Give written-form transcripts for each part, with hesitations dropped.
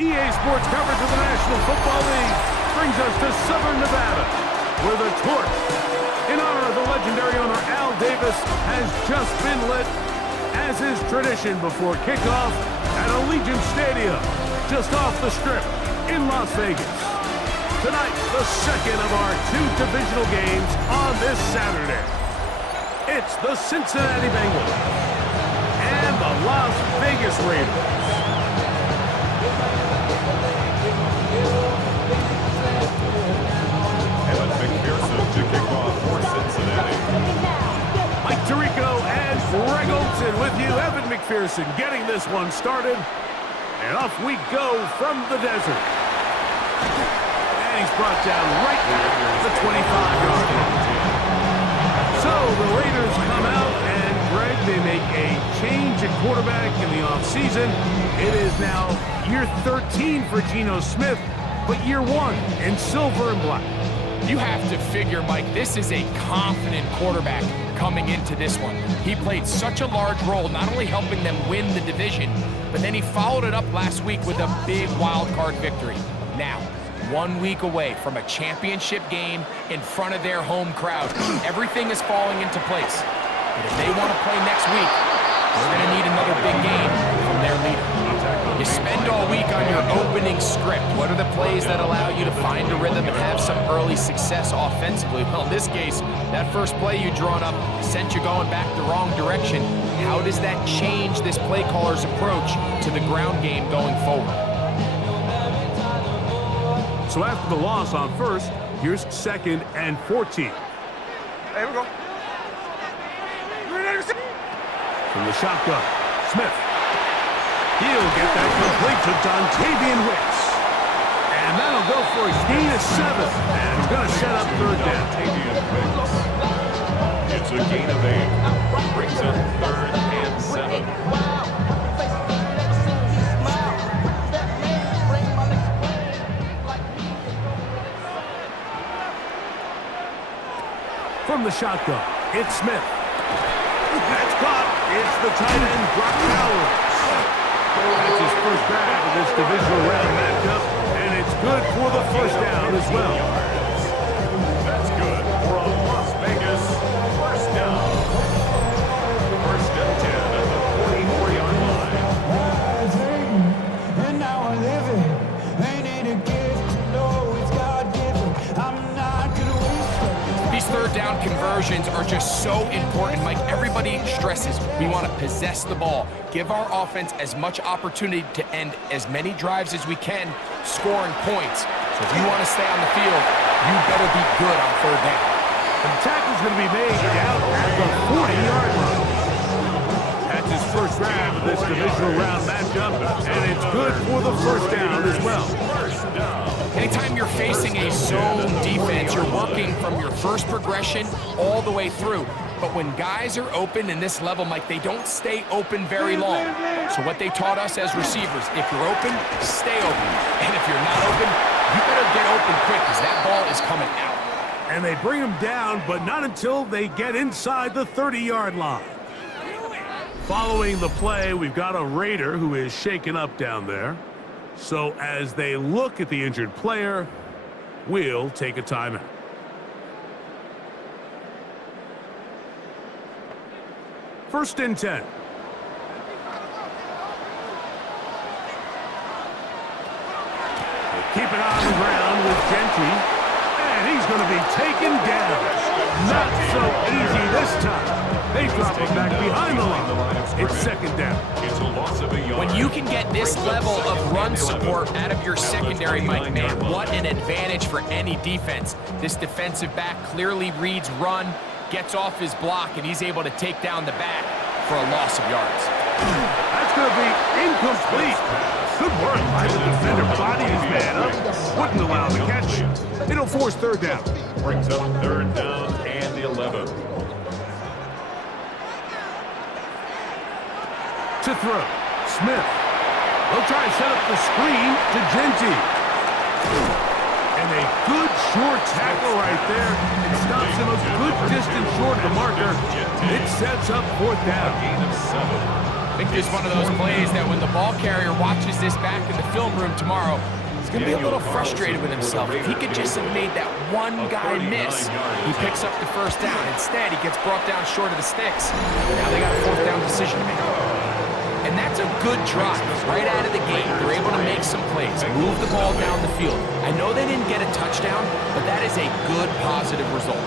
EA Sports coverage of the National Football League brings us to Southern Nevada, where the torch, in honor of the legendary owner Al Davis, has just been lit, as is tradition before kickoff at Allegiant Stadium, just off the Strip in Las Vegas. Tonight, the second of our two divisional games on this Saturday. It's the Cincinnati Bengals and the Las Vegas Raiders. To kick off for Cincinnati. Mike Tirico and Greg Olson with you. Evan McPherson getting this one started. And off we go from the desert. And he's brought down right at the 25-yard line. So the Raiders come out, and Greg, they make a change at quarterback in the offseason. It is now year 13 for Geno Smith, but year 1 in silver and black. You have to figure, Mike, this is a confident quarterback coming into this one. He played such a large role, not only helping them win the division, but then he followed it up last week with a big wild card victory. Now, 1 week away from a championship game in front of their home crowd, everything is falling into place. But if they want to play next week, they're going to need another big game from their leader. You spend all week on your opening script. What are the plays that allow you to find a rhythm and have some early success offensively? Well, in this case, that first play you drawn up sent you going back the wrong direction. How does that change this play caller's approach to the ground game going forward? So after the loss on first, here's 2nd and 14. There we go. From the shotgun, Smith. He'll get that complete to Dontavian Wicks. And that'll go for a gain of 7. And it's going to set up 3rd down. It's a gain of 8. Brings up 3rd and 7. From the shotgun, it's Smith. That's caught. It's the tight end, Brock Bowers. That's his first grab of this divisional round matchup, and it's good for the first down as well. That's good for a Las Vegas first down. First and 10 at the 44-yard line. And now I live it. Ain't it a gift to know it's God-given? I'm not gonna waste it. These third down conversions are just so important, Mike. Everybody stresses we want to possess the ball, give our offense as much opportunity to end as many drives as we can, scoring points. So if you want to stay on the field, you better be good on 3rd down. And the tackle's going to be made down at the 40-yard line. That's his first grab of this divisional round matchup, and it's good for the first down as well. Anytime you're facing a zone defense, you're working from your first progression all the way through. But when guys are open in this level, Mike, they don't stay open very long. So what they taught us as receivers, if you're open, stay open. And if you're not open, you better get open quick because that ball is coming out. And they bring him down, but not until they get inside the 30-yard line. Following the play, we've got a Raider who is shaken up down there. So as they look at the injured player, we'll take a timeout. First and 10. Keep it on the ground with Gentry. And he's going to be taken down. Not so easy this time. They drop him back behind the line. It's 2nd down. It's a loss of a yard. When you can get this level of run support out of your secondary, Mike, man, what an advantage for any defense. This defensive back clearly reads run, gets off his block, and he's able to take down the back for a loss of yards. That's going to be incomplete. Good work by the defender. Body his man up. Wouldn't allow the catch. It'll force 3rd down. Brings up 3rd down and 11. To throw. Smith. They'll try to set up the screen to Gentry. And they sure tackle right there. It stops him a good distance short of the marker. It sets up fourth down. Gain of 7. I think this is one of those plays that when the ball carrier watches this back in the film room tomorrow, he's going to be a little frustrated with himself. If he could just have made that one guy miss, he picks up the first down. Instead, he gets brought down short of the sticks. Now they got a fourth down decision to make. And that's a good drive. Right out of the gate, they're able to make some plays, move the ball down the field. I know they didn't get a touchdown, but that is a good, positive result.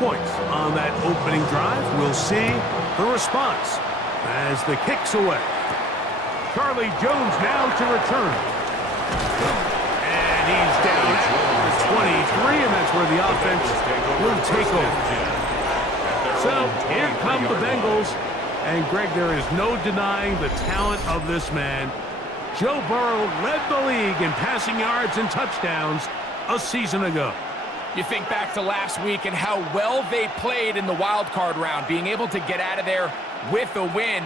Points on that opening drive. We'll see the response as the kick's away. Charlie Jones now to return. And he's down at 23, and that's where the offense will take over. So here come the Bengals. And Greg, there is no denying the talent of this man. Joe Burrow led the league in passing yards and touchdowns a season ago. You think back to last week and how well they played in the wild card round, being able to get out of there with a win.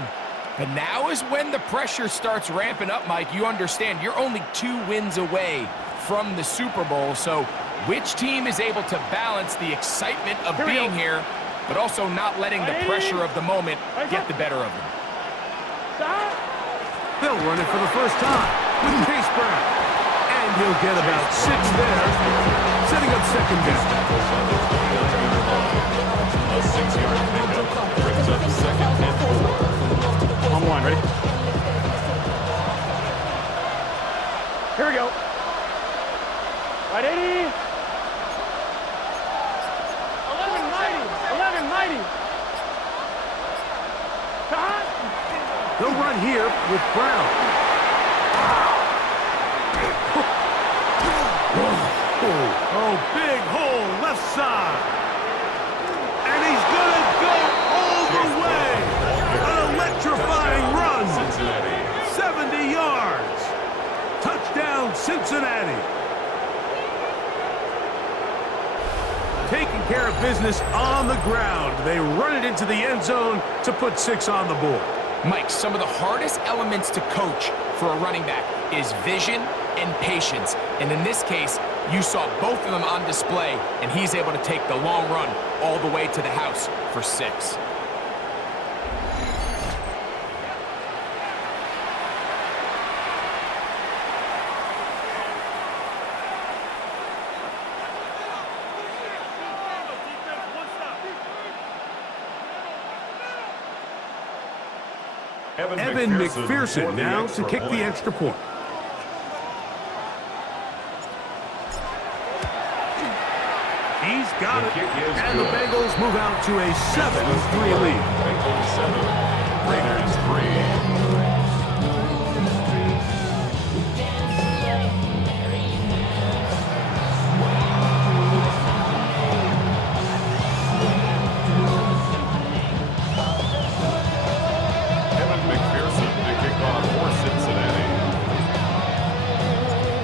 But now is when the pressure starts ramping up, Mike. You understand you're only 2 wins away from the Super Bowl. So which team is able to balance the excitement of being here, but also not letting the pressure of the moment get the better of them? They'll run it for the first time with Chase Brown. And he'll get about 6 there, setting up second down. A 6-yard pickup brings up second and 4. On the line, ready? Here we go. Right, 80. 1190. They'll run here with Brown. Oh, big hole left side. And he's going to go all the way. An electrifying run. 70 yards. Touchdown, Cincinnati. Taking care of business on the ground. They run it into the end zone to put 6 on the board. Mike, some of the hardest elements to coach for a running back is vision and patience. And in this case, you saw both of them on display, and he's able to take the long run all the way to the house for 6. Evan McPherson now to kick the extra point. He's got it, and the Bengals move out to a 7-3 lead. Bengals 7, Raiders 3. Evan McPherson to kick off for Cincinnati.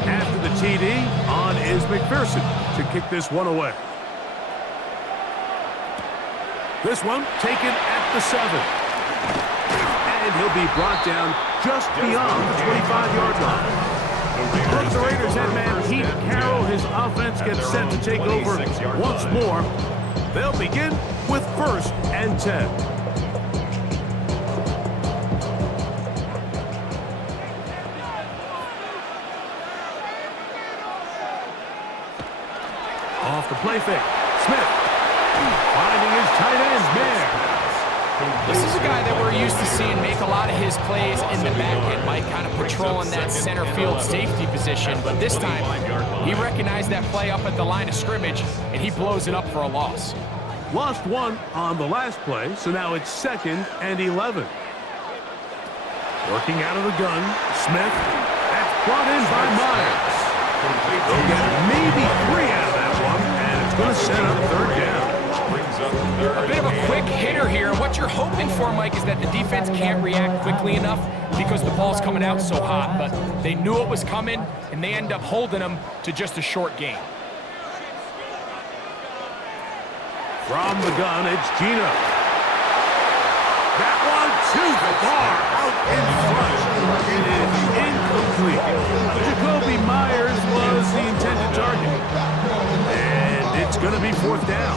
After the TD, on is McPherson to kick this one away. This one taken at the 7. And he'll be brought down just beyond the 25-yard line. Look, the Raiders head man Pete Carroll, his offense gets set to take over once more. They'll begin with 1st and 10. Off the play fake. Smith finding his tight end there. This is a guy that we're used to seeing make a lot of his plays in the back end, Mike, kind of patrolling that center field safety position. But this time, he recognized that play up at the line of scrimmage, and he blows it up for a loss. Lost 1 on the last play, so now it's 2nd and 11. Working out of the gun, Smith. That's brought in by Myers. They'll get maybe 3 out of that one, and it's going to set up 3rd down. A bit of a quick hitter here. And what you're hoping for, Mike, is that the defense can't react quickly enough because the ball's coming out so hot. But they knew it was coming, and they end up holding them to just a short gain. From the gun, it's Gino. That one too far out in front. It is incomplete. Jacoby Myers was the intended target. And it's going to be 4th down.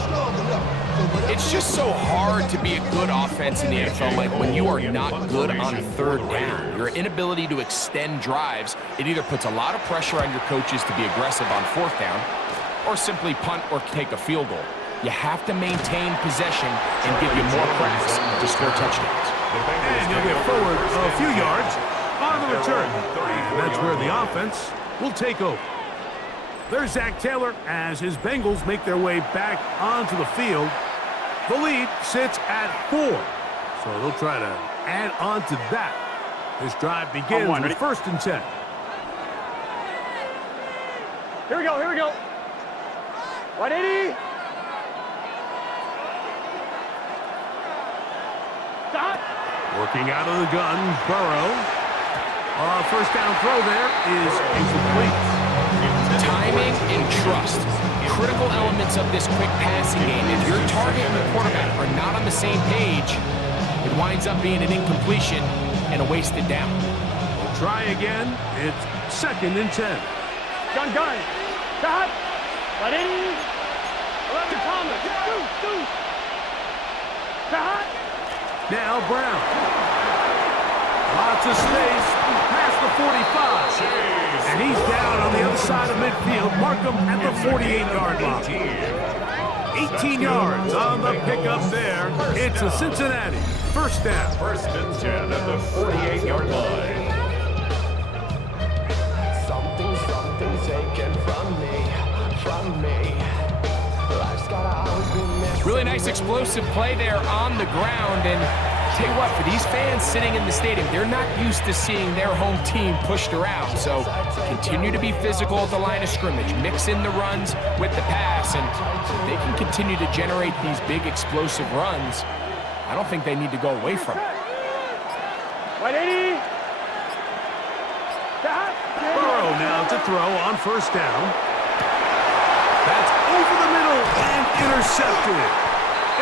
It's just so hard to be a good offense in the NFL, Mike, when you are not good on 3rd down. Your inability to extend drives, it either puts a lot of pressure on your coaches to be aggressive on 4th down or simply punt or take a field goal. You have to maintain possession and give you more cracks to score touchdowns. And you'll get forward a few yards on the return. And that's where the offense will take over. There's Zach Taylor as his Bengals make their way back onto the field. The lead sits at 4. So they'll try to add on to that. This drive begins with 1st and 10. Here we go, here we go. 180. Stop. Working out of the gun, Burrow. 1st down throw there is incomplete. Timing and trust, critical elements of this quick passing game. If your target and the quarterback are not on the same page, it winds up being an incompletion and a wasted down. We'll try again. It's 2nd and 10. Gun. Stop. 180. 11 Thomas. Deuce. Stop. Now Brown. Lots of space past the 45. And he's down on the other side of midfield. Mark him at the 48-yard line. 18 yards on the pickup there. It's a Cincinnati 1st down. 1st and 10 at the 48-yard line. Something taken from me. Life's gotta always be missing. Really nice explosive play there on the ground. And tell you what, for these fans sitting in the stadium, they're not used to seeing their home team pushed around. So continue to be physical at the line of scrimmage. Mix in the runs with the pass. And if they can continue to generate these big explosive runs, I don't think they need to go away from it. 180. Stop. Burrow now to throw on 1st down. That's over the middle and intercepted.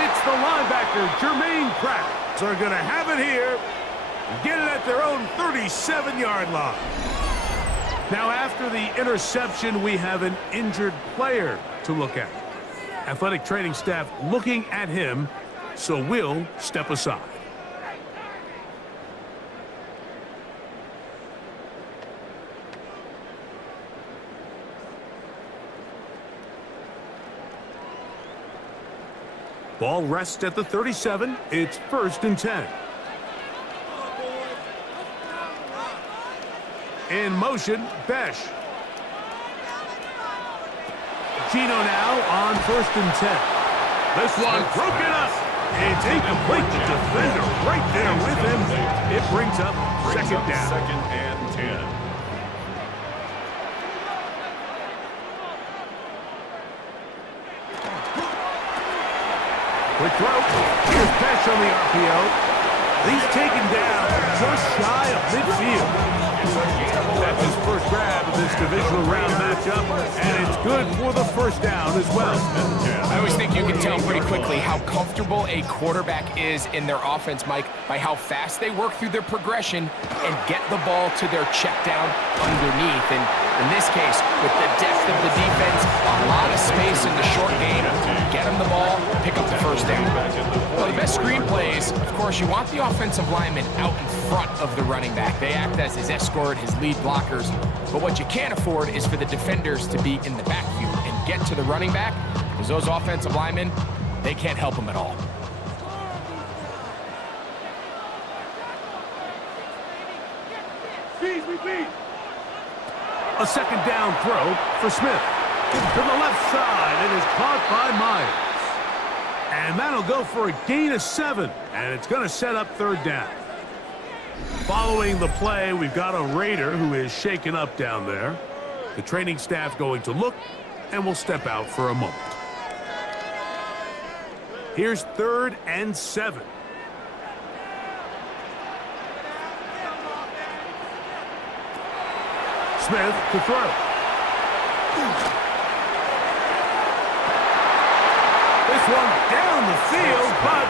It's the linebacker, Jermaine Pratt. So they're going to have it here and get it at their own 37-yard line. Now, after the interception, we have an injured player to look at. Athletic training staff looking at him, so we'll step aside. Ball rests at the 37. It's 1st and 10. In motion, Besh. Gino now on 1st and 10. This one broken up. It's incomplete. The defender right there with him. It brings up 2nd down. 2nd and 10. Quick throw. Here's Besh on the RPO. He's taken down just shy of midfield. That's his first grab of this divisional round matchup, and it's good for the 1st down as well. I always think you can tell pretty quickly how comfortable a quarterback is in their offense, Mike, by how fast they work through their progression and get the ball to their check down underneath. And in this case, with the depth of the defense, a lot of space in the short game, get them the ball, pick up the 1st down. Well, the best screen plays, of course, you want the offensive lineman out in front of the running back. They act as his escort, his lead blockers. But what you can't afford is for the defenders to be in the backfield and get to the running back, because those offensive linemen, they can't help him at all. A 2nd down throw for Smith. To the left side, it is caught by Myers. And that'll go for a gain of 7, and it's going to set up 3rd down. Following the play, we've got a Raider who is shaken up down there. The training staff going to look, and will step out for a moment. Here's 3rd and 7. Smith to throw. This one down the field, but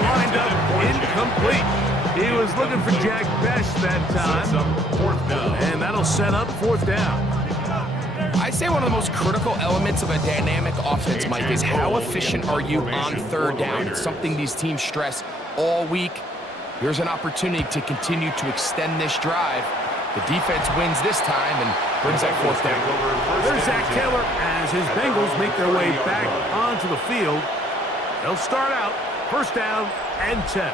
lined up incomplete. He was looking for Jack Best that time. Fourth down. And that'll set up fourth down. I say one of the most critical elements of a dynamic offense, Mike, is how efficient are you on third down. It's something these teams stress all week. Here's an opportunity to continue to extend this drive. The defense wins this time and brings that fourth down. There's Zach Taylor as his Bengals make their way back onto the field. They'll start out first down and 10.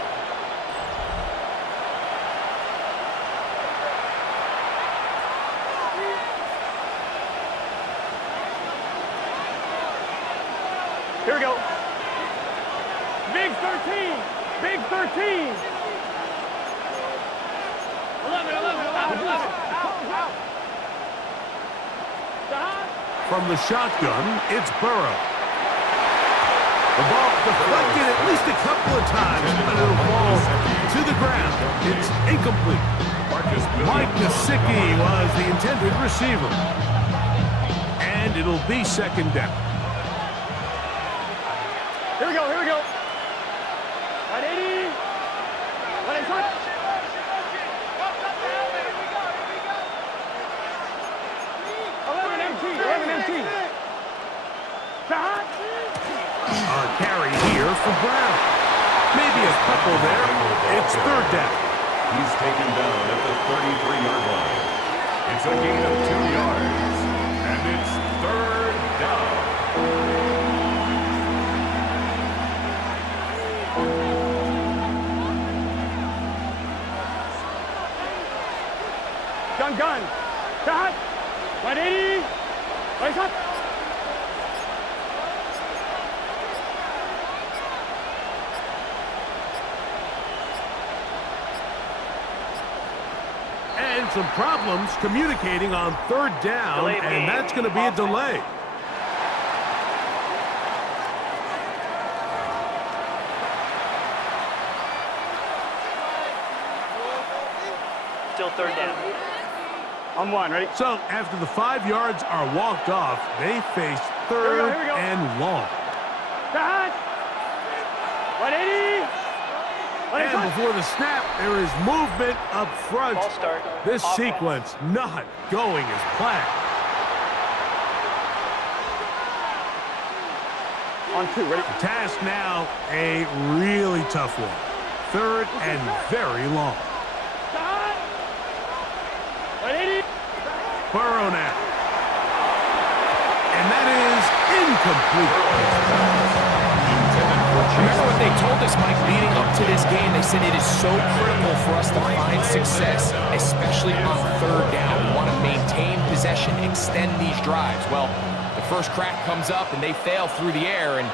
Here we go. Big 13. Big 13. 11. Out. From the shotgun, it's Burrow. The ball deflected at least a couple of times, but it'll fall to the ground. It's incomplete. Mike Gesicki was the intended receiver. And it'll be second down. Here we go. 180. 180. 11 MT. A carry here for Brown. Maybe a couple there. It's third down. He's taken down at the 33-yard line. It's a gain of 2 yards. And it's third down. Gun. Shot. 180. Race up. And some problems communicating on third down, and that's going to be a delay. Still third down. On one, ready? So after the 5 yards are walked off, they face third Here we go. and long. Shot. 180. And before the snap, there is movement up front. Ball start. This Offense. sequence not going as planned. On two, ready? The task now, a really tough one. Third and very long. Shot. 180. Burrow now. And that is incomplete. Remember what they told us, Mike, leading up to this game? They said it is so critical for us to find success, especially on third down. We want to maintain possession, extend these drives. Well, the first crack comes up and they fail through the air, and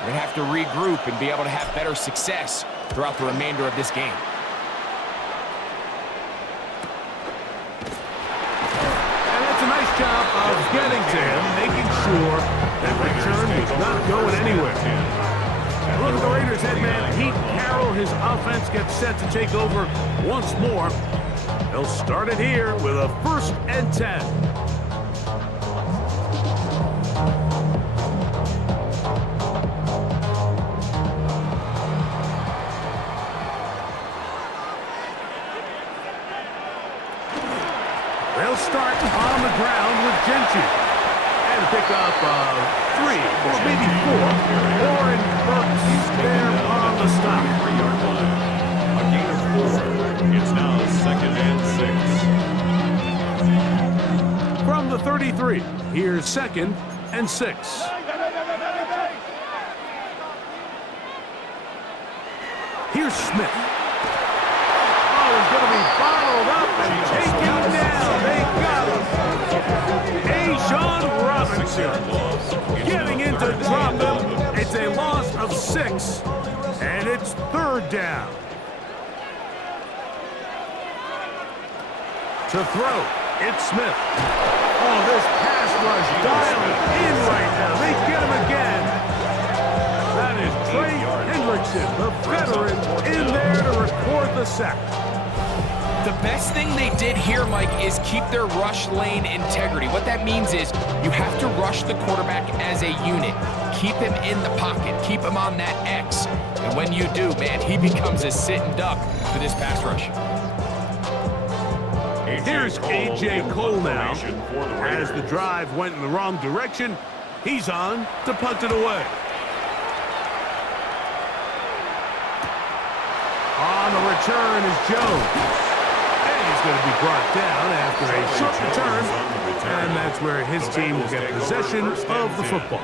we're going to have to regroup and be able to have better success throughout the remainder of this game. And that's a nice job of getting to him, making sure that return was not going anywhere. Look at the Raiders head man, Pete Carroll. His offense gets set to take over once more. They'll start it here with a first and 10. They'll start on the ground with Gentry. And pick up 3 or maybe 4. Warren Burks there on the stop. 3-yard line. A gain of 4. It's now second and 6. From the 33, here's second and 6. Here's Smith. Oh, he's going to be bottled up and taken down. They got him. A'Shawn Robinson getting in to drop him. It's a loss of 6, and it's third down. To throw, it's Smith. Oh, this pass rush dialing in right now. They get him again. That is Trey Hendrickson, the veteran, in there to record the sack. The best thing they did here, Mike, is keep their rush lane integrity. What that means is you have to rush the quarterback as a unit. Keep him in the pocket. Keep him on that X. And when you do, man, he becomes a sitting duck for this pass rush. Here's A.J. Cole now. As the drive went in the wrong direction, he's on to punt it away. On the return is Jones. And he's going to be brought down after a short return. And that's where his team will get possession of the football.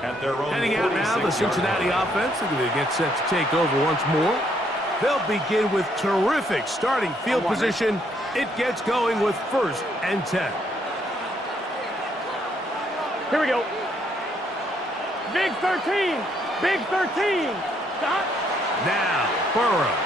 Heading out now, the Cincinnati offense. They're going to get set to take over once more. They'll begin with terrific starting field position. It gets going with 1st and 10. Here we go. Big 13. Big 13. Stop. Now, Burrow.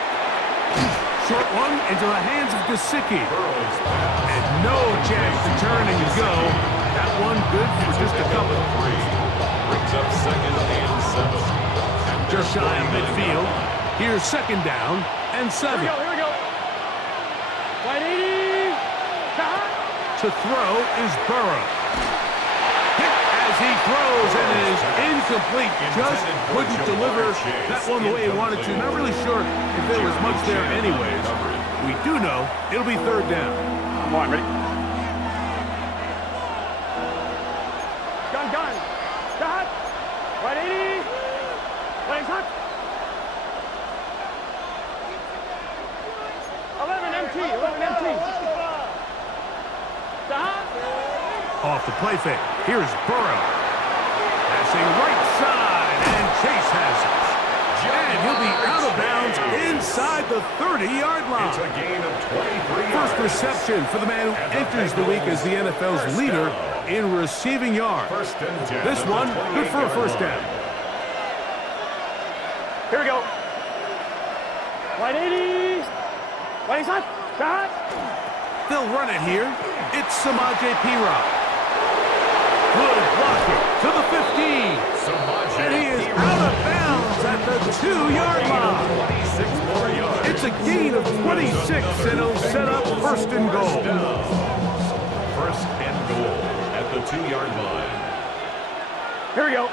Short one into the hands of Gesicki. And no chance to turn and go. That one good for just a couple. Brings up 2nd and 7. Just shy of midfield. Here's 2nd down and 7. Here we go. 180. Stop. To throw is Burrow. Hit as he throws and it is incomplete. Just couldn't deliver that one the way he wanted to. Not really sure if there was much there anyways. We do know it'll be 3rd down. Come on, ready? Gun. Stop. 180. Legs hot. 11 MT. Stop. Off the play fake. Here's Burrow. Passing right side, and Chase has it. And he'll be out of bounds inside the 30-yard line. It's a gain of 23 First reception for the man who enters the week as the NFL's leader in receiving yards. This one, good for a 1st down. Here we go. 180. Legs hot. Stop. They'll run it here. It's Samaje P-Rock. Good blocking to the 15. And he is out of bounds at the 2-yard line. 26 more yards. It's a gain of 26, and it'll set up 1st and goal. 1st and goal at the 2-yard line. Here we go.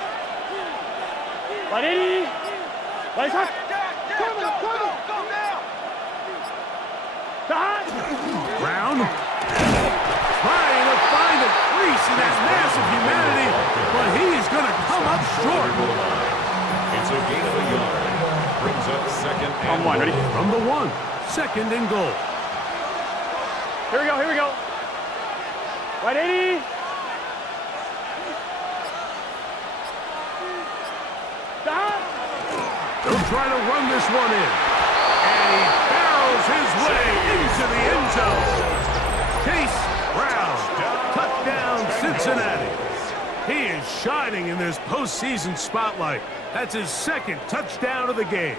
180. Legs hot. Stop. Brown trying to find a crease in that massive humanity, but he's going to come up short. It's a gain of a yard. Brings up 2nd and On 1, ready? From the 1, 2nd and goal. Here we go. 180. Stop. They'll try to run this one in. And he barrels his way into the end zone. Chase Brown, touchdown Cincinnati. He is shining in this postseason spotlight. That's his 2nd touchdown of the game.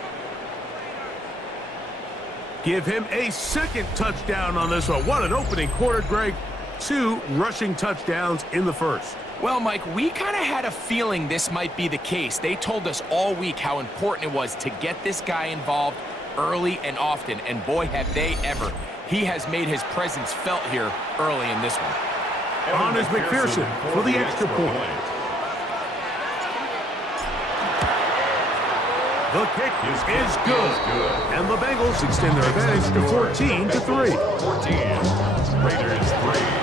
Give him a 2nd touchdown on this one. What an opening quarter, Greg. 2 rushing touchdowns in the 1st. Well, Mike, we kind of had a feeling this might be the case. They told us all week how important it was to get this guy involved early and often, and boy, have they ever. He has made his presence felt here early in this one. On is McPherson for the extra point. The kick is good. And the Bengals extend their advantage to 14-3. 14. Raiders 3.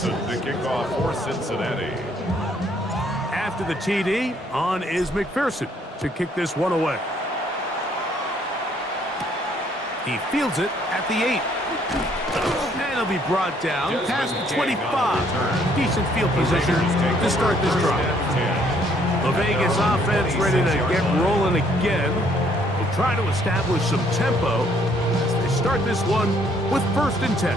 To kick off for Cincinnati. After the TD, on is McPherson to kick this one away. He fields it at the 8. And he'll be brought down past the 25. Decent field position to start this drive. The Vegas offense ready to get rolling again. They'll try to establish some tempo as they start this one with 1st and 10.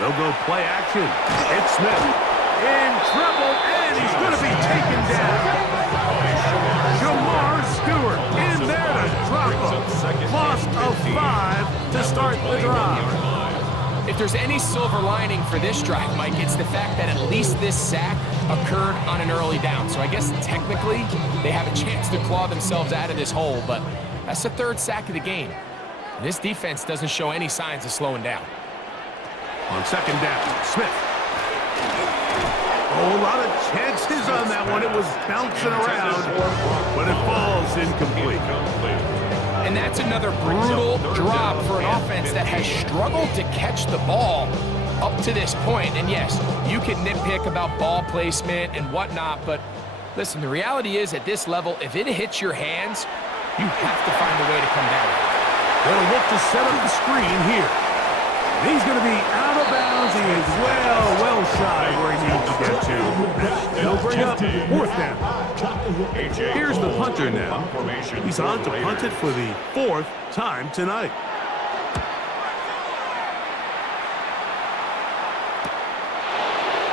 They'll go play action. It's Smith in trouble, and he's going to be taken down. Jamar Stewart in there to drop him. Loss of 5 to start the drive. If there's any silver lining for this drive, Mike, it's the fact that at least this sack occurred on an early down. So I guess technically they have a chance to claw themselves out of this hole, but that's the 3rd sack of the game. And this defense doesn't show any signs of slowing down. On 2nd down, Smith. Oh, a lot of chances on that one. It was bouncing around, but it falls incomplete. And that's another brutal drop for an offense that has struggled to catch the ball up to this point. And yes, you can nitpick about ball placement and whatnot, but listen, the reality is at this level, if it hits your hands, you have to find a way to come down. They'll look to set up the screen here. He's going to be out of bounds. He is well shy where he needs to get to. They'll bring up 4th down. Here's the punter now. He's on to punt it for the 4th time tonight.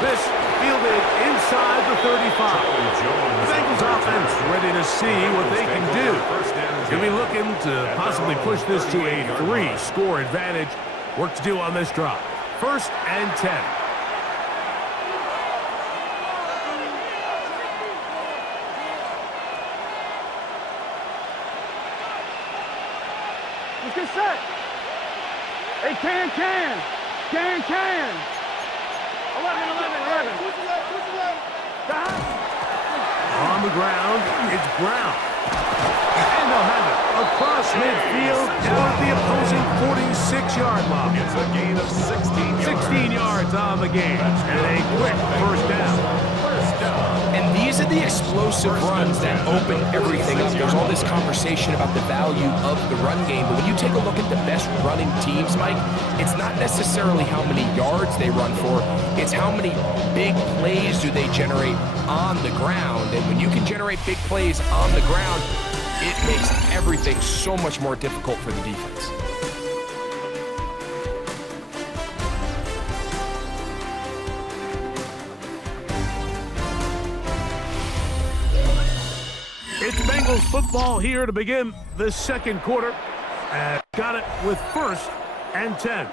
This fielded inside the 35. The Bengals offense ready to see what they can do. Going to be looking to possibly push this to a 3-score advantage. Work to do on this drive. 1st and 10. Let's get set. Hey, can. 11. On the ground, it's Brown. And they'll have it across midfield down at the opposing 46-yard line. It's a gain of 16 yards on the game. And a quick 1st down. And these are the explosive runs that open everything up. There's all this conversation about the value of the run game, but when you take a look at the best running teams, Mike, it's not necessarily how many yards they run for, it's how many big plays do they generate on the ground. And when you can generate big plays on the ground, it makes everything so much more difficult for the defense. It's Bengals football here to begin the 2nd quarter. And got it with 1st and 10.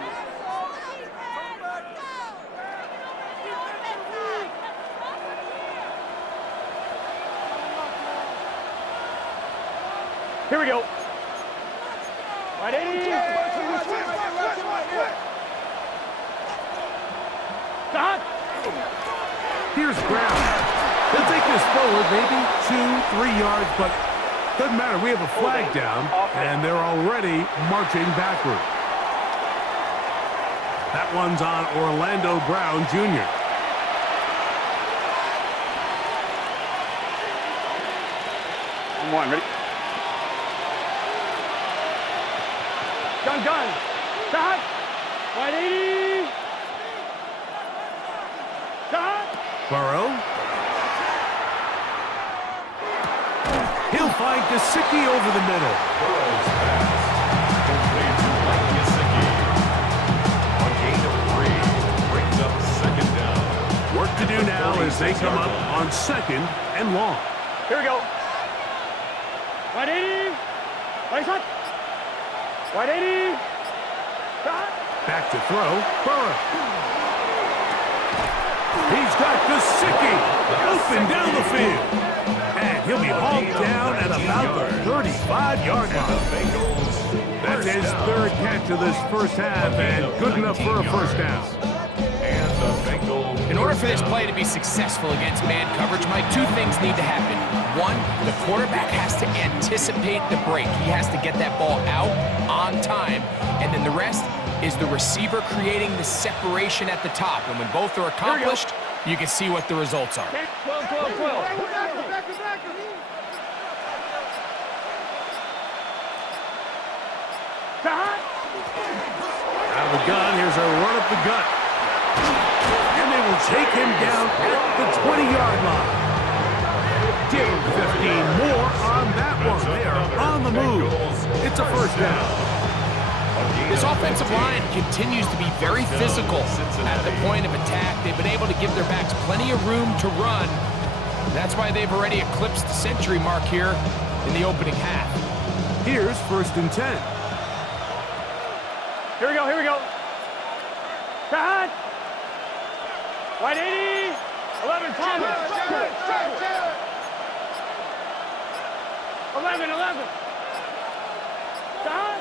Here we go. Right, 80. Stop. Here's Brown. They'll take this forward, maybe 2-3 yards, but doesn't matter. We have a flag down, and they're already marching backward. That one's on Orlando Brown, Jr. One, ready? Gun. Stop. 180. Stop. Burrow. He'll find Gesicki over the middle. Burrow's pass. Complete to Mike Gesicki. A gain of 3. Brings up 2nd down. Work to do now as they come up on 2nd and long. Here we go. 180. Right shot. 180. Stop. Back to throw. Burrow. He's got Gesicki open down the field. And he'll be hauled down at about the 35-yard line. That's his 3rd catch of this 1st half, and good enough for a 1st down. And the Bengals. In order for this play to be successful against man coverage, Mike, 2 things need to happen. 1, the quarterback has to anticipate the break. He has to get that ball out on time. And then the rest is the receiver creating the separation at the top. And when both are accomplished, you can see what the results are. 12. the gun. Here's a run up the gut. And they will take him down at the 20-yard line. Give him 15 more on that one. They are on the move. It's a first down. This offensive line continues to be very physical at the point of attack. They've been able to give their backs plenty of room to run. That's why they've already eclipsed the century mark here in the opening half. Here's 1st and 10. Here we go, here we go. Cut. Wide 80. 11, Thomas. 11. Cut.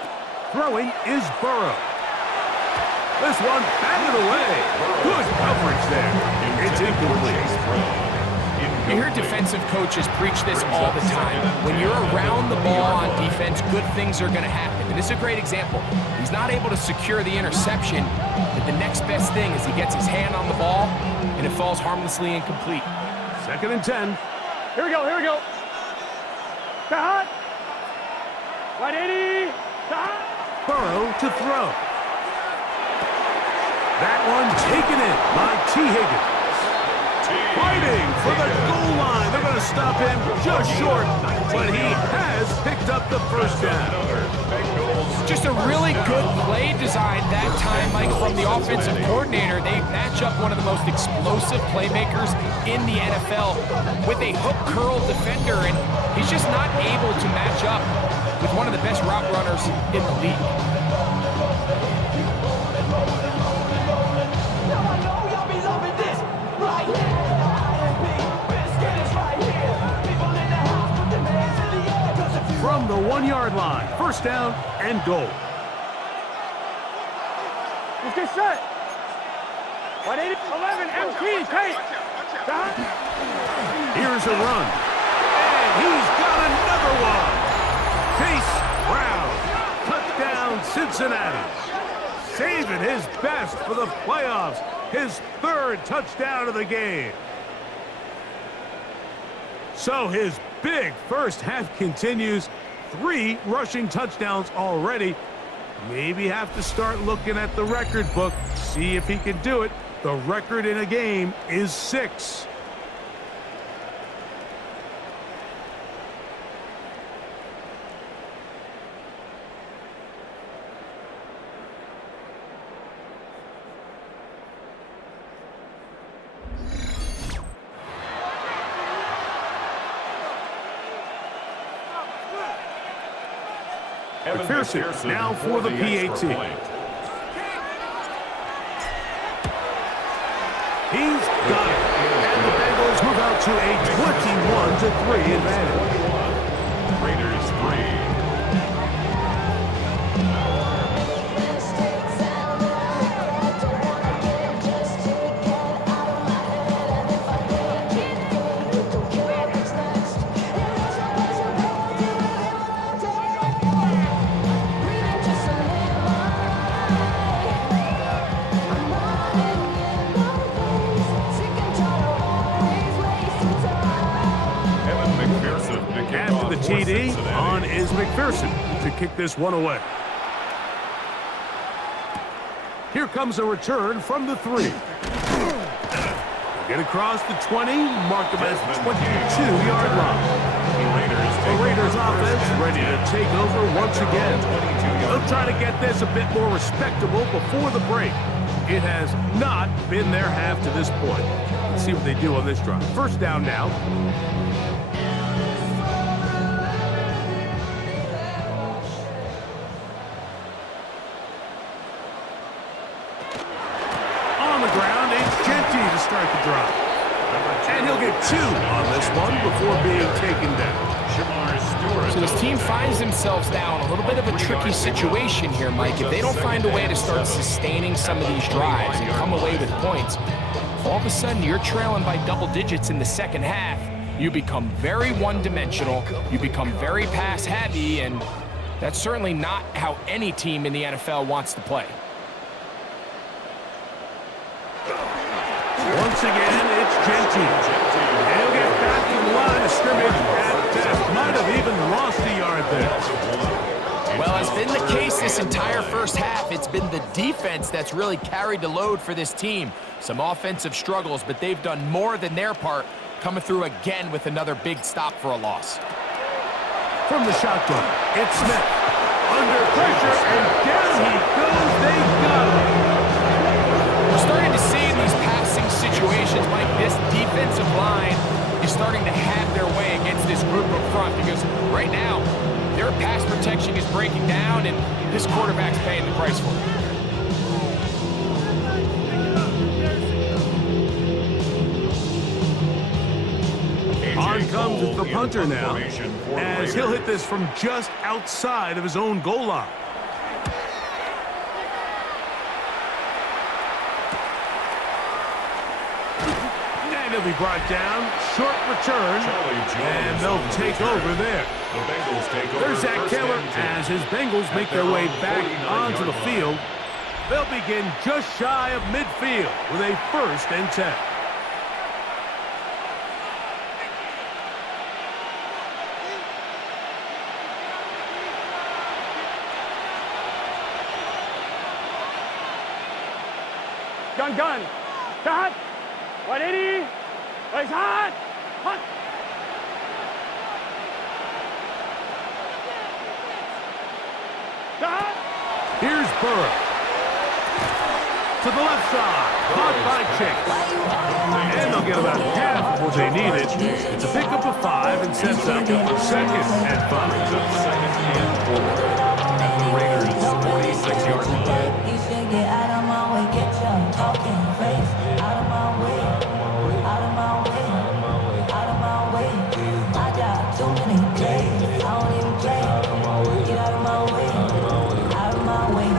Throwing is Burrow. This one batted away. Good coverage there. It's incomplete. You hear defensive coaches preach this all the time. When you're around the ball on defense, good things are going to happen. And this is a great example. He's not able to secure the interception, but the next best thing is he gets his hand on the ball, and it falls harmlessly incomplete. 2nd and 10. Here we go. Cut. Wide 80. Cut. Burrow to throw. That one taken in by T. Higgins. Fighting for the goal line. They're going to stop him just short, but he has picked up the first down. Just a really good play design that time, Mike, from the offensive coordinator. They match up one of the most explosive playmakers in the NFL with a hook curl defender, and he's just not able to match up with one of the best route runners in the league. From the 1-yard line, first down and goal. Let's get set. 180, 11, MT, Tate. Here's a run. And he's got another one. Chase Brown. Touchdown, Cincinnati. Saving his best for the playoffs. His 3rd touchdown of the game. So his big first half continues. 3 rushing touchdowns already. Maybe have to start looking at the record book, see if he can do it. The record in a game is 6. McPherson now for the PAT. He's got it. And the Bengals move out to a 21-3 advantage. Raiders 3. After the TD, on is McPherson to kick this one away. Here comes a return from the 3. Get across the 20, mark him at the 22-yard line. The Raiders offense ready to take over once again. They'll try to get this a bit more respectable before the break. It has not been their half to this point. Let's see what they do on this drive. First down now. Start the drive. And he'll get 2 on this one before being taken down. So this team finds themselves now in a little bit of a tricky situation here, Mike. If they don't find a way to start sustaining some of these drives and come away with points, all of a sudden you're trailing by double digits in the second half. You become very one-dimensional. You become very pass-heavy, and that's certainly not how any team in the NFL wants to play. Once again, it's Genty. He'll get back to the line of scrimmage at best. Might have even lost a yard there. Well, as been the case this entire first half. It's been the defense that's really carried the load for this team. Some offensive struggles, but they've done more than their part, coming through again with another big stop for a loss. From the shotgun, it's Smith. Under pressure, and down he goes. They got him. We're starting to see in these passing situations, Mike, this defensive line is starting to have their way against this group up front, because right now, their pass protection is breaking down, and this quarterback's paying the price for it. On comes the punter now, as he'll hit this from just outside of his own goal line. And he'll be brought down, short return, and they'll take over there. There's Zach Taylor as his Bengals make their way back onto the field. They'll begin just shy of midfield with a 1st and 10. Gun. Cut. 180. Legs hot. Hot. Cut. Here's Burrow. To the left side. Caught by Chase. And they'll get about half of what they needed. It's a pickup of 5 and sets up 2nd and 5. Second and 4. At the Raiders' 46-yard line. You should get out of my way, get your talking face out of my way, out of my way, out of my way. I got too many plays, I don't even play. Get out of my way, out of my way.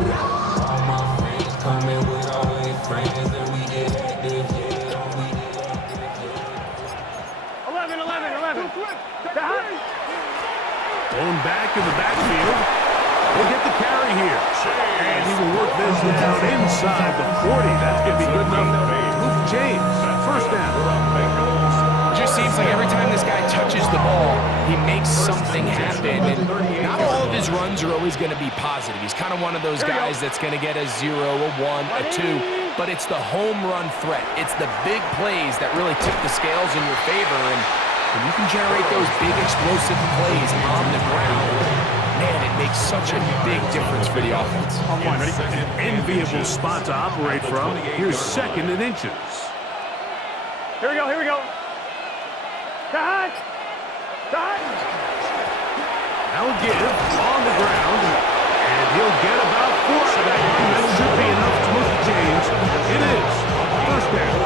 All my friends coming with all their friends, and we did this, yeah, we did. 11. Going back in the backfield. He'll get the carry here. And he will work this down inside the 40. That's going to be good enough to move James. 1st down. It just seems like every time this guy touches the ball, he makes something happen. And not all of his runs are always going to be positive. He's kind of one of those guys that's going to get a 0, a 1, a 2. But it's the home run threat. It's the big plays that really tip the scales in your favor. And when you can generate those big explosive plays on the ground, man, it makes such a big difference for the offense. An enviable spot to operate from. Here's 2nd and inches. Here we go. Cut. Now give on the ground. And he'll get about 4 of that. That should be enough to move James. It is. 1st down.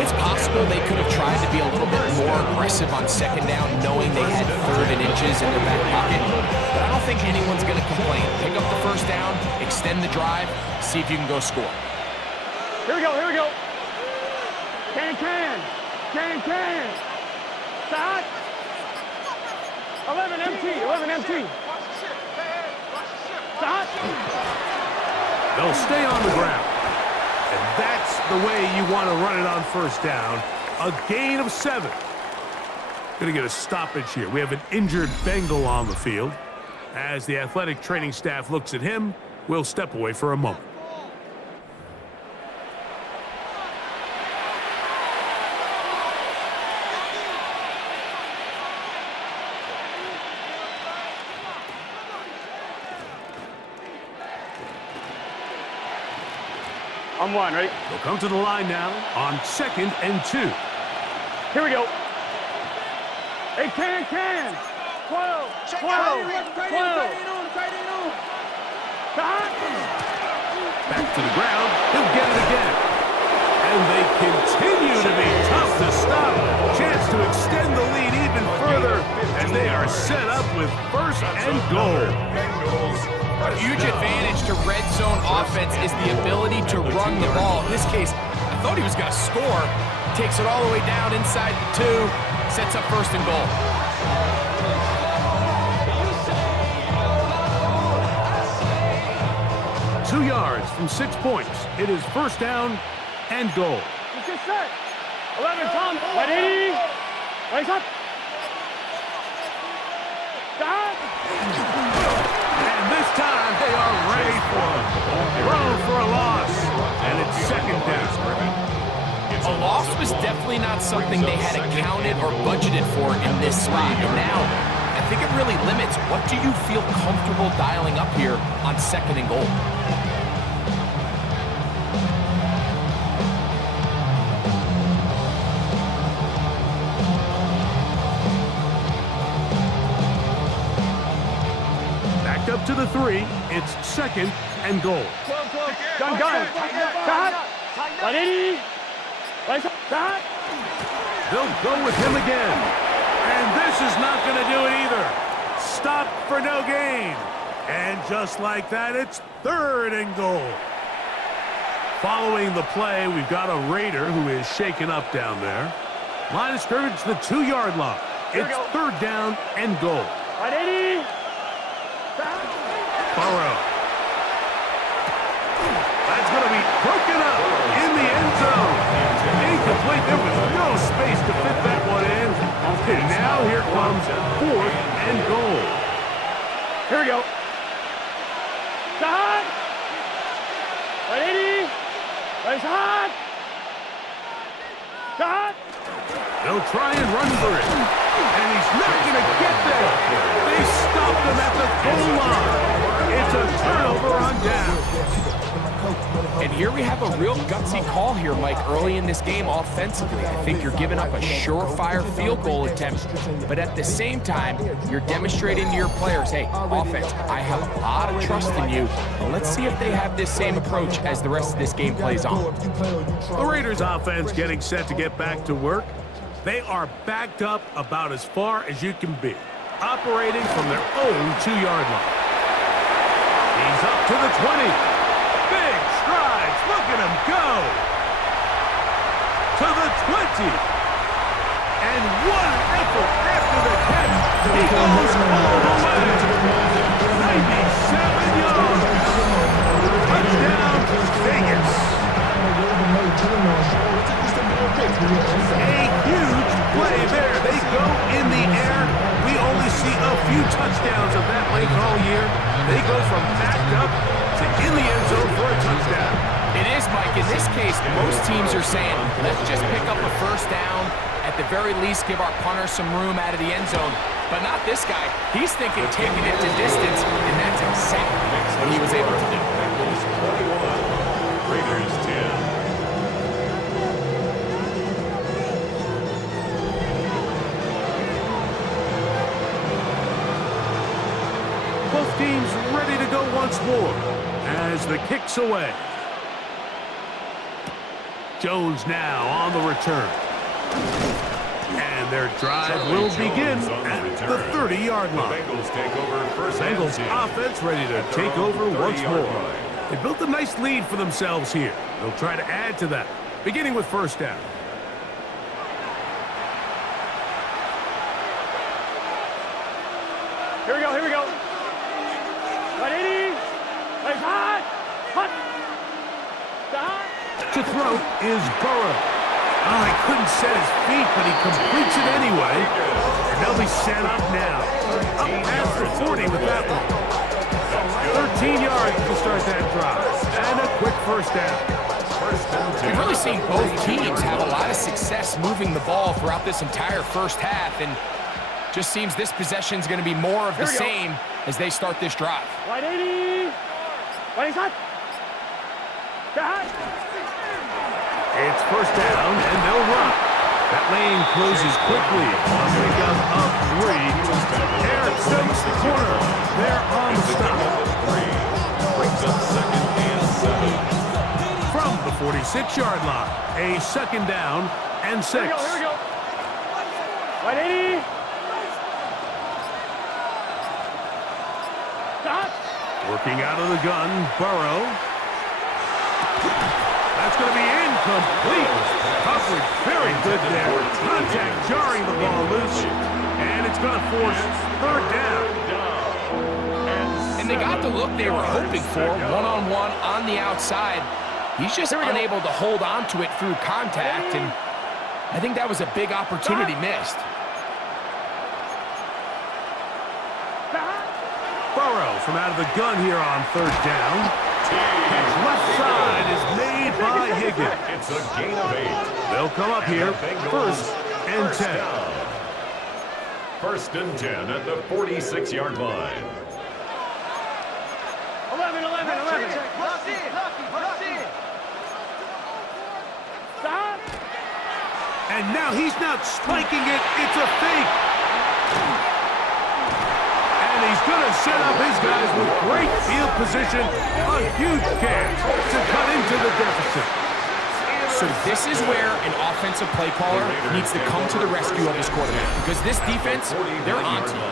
It's possible they could have tried to be a little bit more aggressive on 2nd down, knowing they had 3rd and inches in their back pocket. But I don't think anyone's going to complain. Pick up the 1st down, extend the drive, see if you can go score. Here we go. Can. Stop. 11 empty. Stop. They'll stay on the ground. And that's the way you want to run it on 1st down. A gain of 7. Going to get a stoppage here. We have an injured Bengal on the field. As the athletic training staff looks at him, we'll step away for a moment. I'm 1, ready? They'll come to the line now on 2nd and 2. Here we go. Hey, can. 12. Back to the ground. He'll get it again. And they continue to be tough to stop. Chance to extend the lead even further as they are set up with 1st and goal. A huge advantage to red zone offense is the ability to run the ball. In this case, I thought he was going to score. Takes it all the way down inside the 2, sets up 1st and goal. 2 yards from 6 points. It is 1st down and goal. Get set. 11, Tom. 180. Legs up. Stop. A loss was definitely not something they had accounted or budgeted for in this spot. And now, I think it really limits what do you feel comfortable dialing up here on 2nd and goal. Back up to the 3. It's 2nd and goal. Gun. Shot. 180. Shot. They'll go with him again. And this is not going to do it either. Stop for no gain. And just like that, it's 3rd and goal. Following the play, we've got a Raider who is shaken up down there. Line of scrimmage, the 2-yard line. It's 3rd down and goal. 180. Burrow. That's going to be broken up in the end zone. Incomplete. There was no space to fit that one in. And now here comes 4th and goal. Here we go. Shot. 180. Shot. Shot. They'll try and run for it. And he's not going to get there. They stopped him at the goal line. It's a turnover on down. And here we have a real gutsy call here, Mike, early in this game offensively. I think you're giving up a surefire field goal attempt, but at the same time, you're demonstrating to your players, hey, offense, I have a lot of trust in you, and let's see if they have this same approach as the rest of this game plays on. The Raiders offense getting set to get back to work. They are backed up about as far as you can be, operating from their own 2-yard line. He's up to the 20. Big strides. Look at him go. To the 20. And what an effort after the catch. He goes all the way. 97 yards. Touchdown, Vegas. A huge play there. They go in the air. We only see a few touchdowns of that length all year. They go from backed up to in the end zone for a touchdown. It is, Mike. In this case, most teams are saying, let's just pick up a 1st down. At the very least, give our punter some room out of the end zone. But not this guy. He's thinking taking it to distance, and that's exactly what he was able to do. Bengals 21, Raiders 10. Both teams ready to go once more as the kick's away. Jones now on the return. And their drive will begin at the 30-yard line. Bengals offense ready to take over once more. They built a nice lead for themselves here. They'll try to add to that, beginning with 1st down. Here we go. 180. Hot. Shot. To throw is Burrow. Oh, he couldn't set his feet, but he completes it anyway. And they'll be set up now. Up past the 40 with that one. 13 yards to start that drive. And a quick 1st down. We've really seen both teams have a lot of success moving the ball throughout this entire 1st half, and just seems this possession is going to be more of the same as they start this drive. 180. 180 shot. Shot. It's 1st down, and they'll run. That lane closes quickly. A pickup of 3. Eric sends the corner. They're on the stop. Brings up 2nd and 7. From the 46-yard line, a 2nd down and 6. Here we go. 180. Shot. Working out of the gun, Burrow. That's going to be incomplete. Coverage very good there. Contact jarring the ball loose. And it's going to force 3rd down. And they got the look they were hoping for, one-on-one on the outside. He's just unable to hold on to it through contact, and I think that was a big opportunity missed. Burrow from out of the gun here on 3rd down. Catch left side is made by Higgins. It's a gain of 8. They'll come up here, first and 10. Down. First and 10 at the 46-yard line. 11. And now he's not spiking it. It's a fake. And he's going to set up his guys with great field position. A huge chance to cut into the deficit. So this is where an offensive play caller needs to come to the rescue of his quarterback. Because this defense, they're on to you.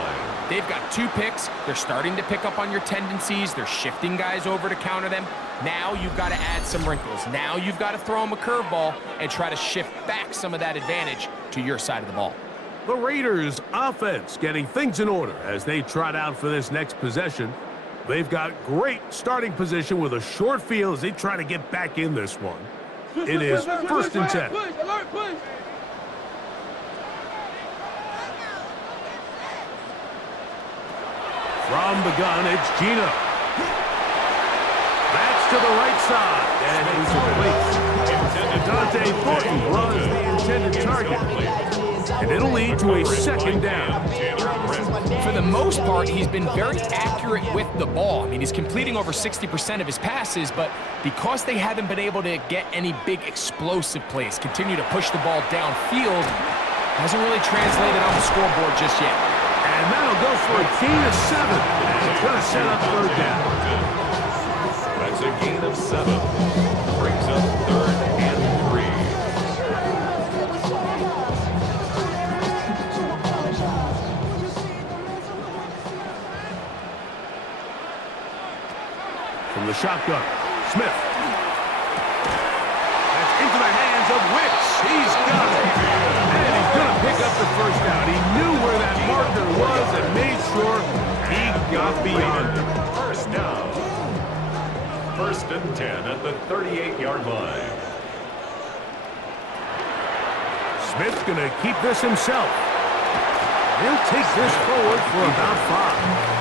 They've got 2 picks. They're starting to pick up on your tendencies. They're shifting guys over to counter them. Now you've got to add some wrinkles. Now you've got to throw them a curveball and try to shift back some of that advantage to your side of the ball. The Raiders' offense getting things in order as they trot out for this next possession. They've got great starting position with a short field as they try to get back in this one. It is first and 10. From the gun, it's Gino. That's to the right side, and he's complete. Dante Thornton runs the intended target, and it'll lead to a second down. For the most part, he's been very accurate with the ball. I mean, he's completing over 60% of his passes, but because they haven't been able to get any big explosive plays, continue to push the ball downfield, hasn't really translated on the scoreboard just yet. And that'll go for a gain of 7. And it's going to set up third down. That's a gain of 7. Brings up third and 3. From the shotgun, Smith. That's into the hands of Wicks. He's got it. And he's going to pick up the first down. He knew where that marker was and made sure he got beyond it. First down. First and 10 at the 38-yard line. Smith's going to keep this himself. He'll take this forward for about 5.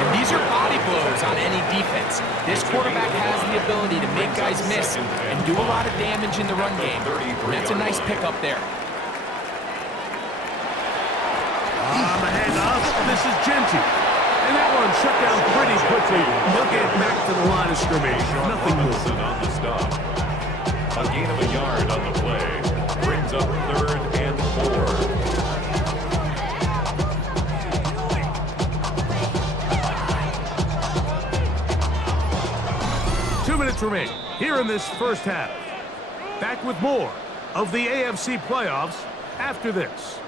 And these are body blows on any defense. This quarterback has the ability to make guys miss and do a lot of damage in the run game. And that's a nice pickup there. On the handoff, this is Genty. And that one shut down pretty quickly. He'll get back to the line of scrimmage. Nothing more. On the stop. A gain of a yard on the play. Brings up third and 4. 2 minutes remain here in this first half. Back with more of the AFC playoffs after this.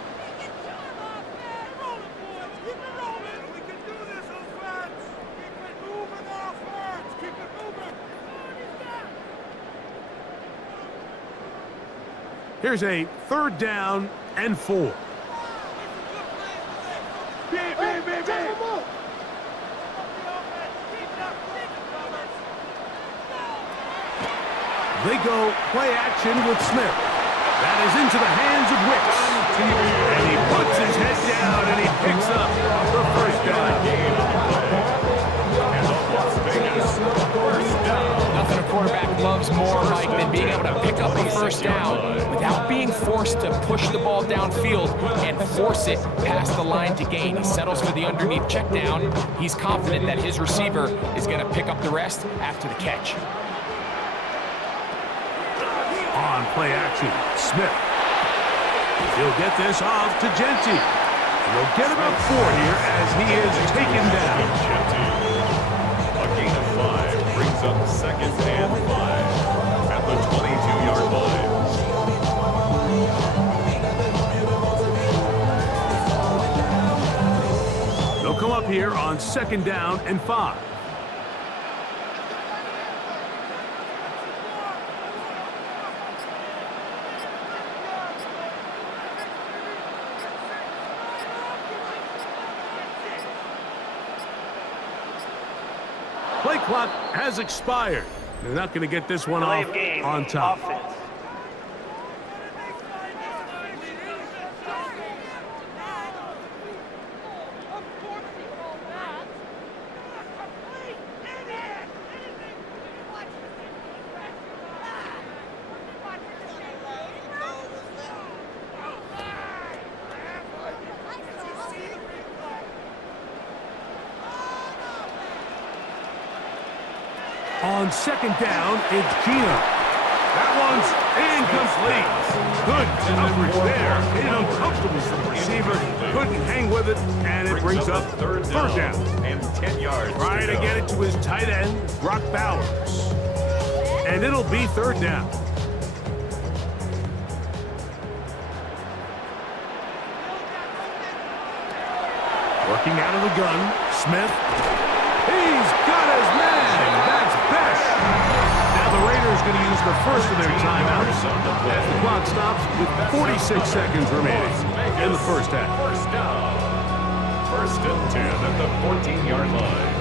Here's a third down and 4. They go play action with Smith. That is into the hands of Wicks. And he puts his head down and he picks up the first down. Nothing a quarterback loves more, Mike, than being able to pick up a first down without being forced to push the ball downfield and force it past the line to gain. He settles for the underneath check down. He's confident that his receiver is going to pick up the rest after the catch. On play action, Smith. He'll get this off to Genty. And they'll get about 4 here as he is taken down. A gain of 5 brings up second and 5 at the 22-yard line. They'll come up here on second down and 5. Play clock has expired. They're not going to get this one off on top. Offense. On second down, it's Gino. That one's incomplete. Good coverage there. Made it uncomfortable for the receiver. Couldn't hang with it, and it brings up third down. And 10 yards. Trying to get it to his tight end, Brock Bowers. And it'll be third down. Working out of the gun, Smith. He's got his man. That's Best. Now the Raiders going to use the first of their timeouts as the clock stops with 46 seconds remaining in the first half. First down. First and 10 at the 14-yard line.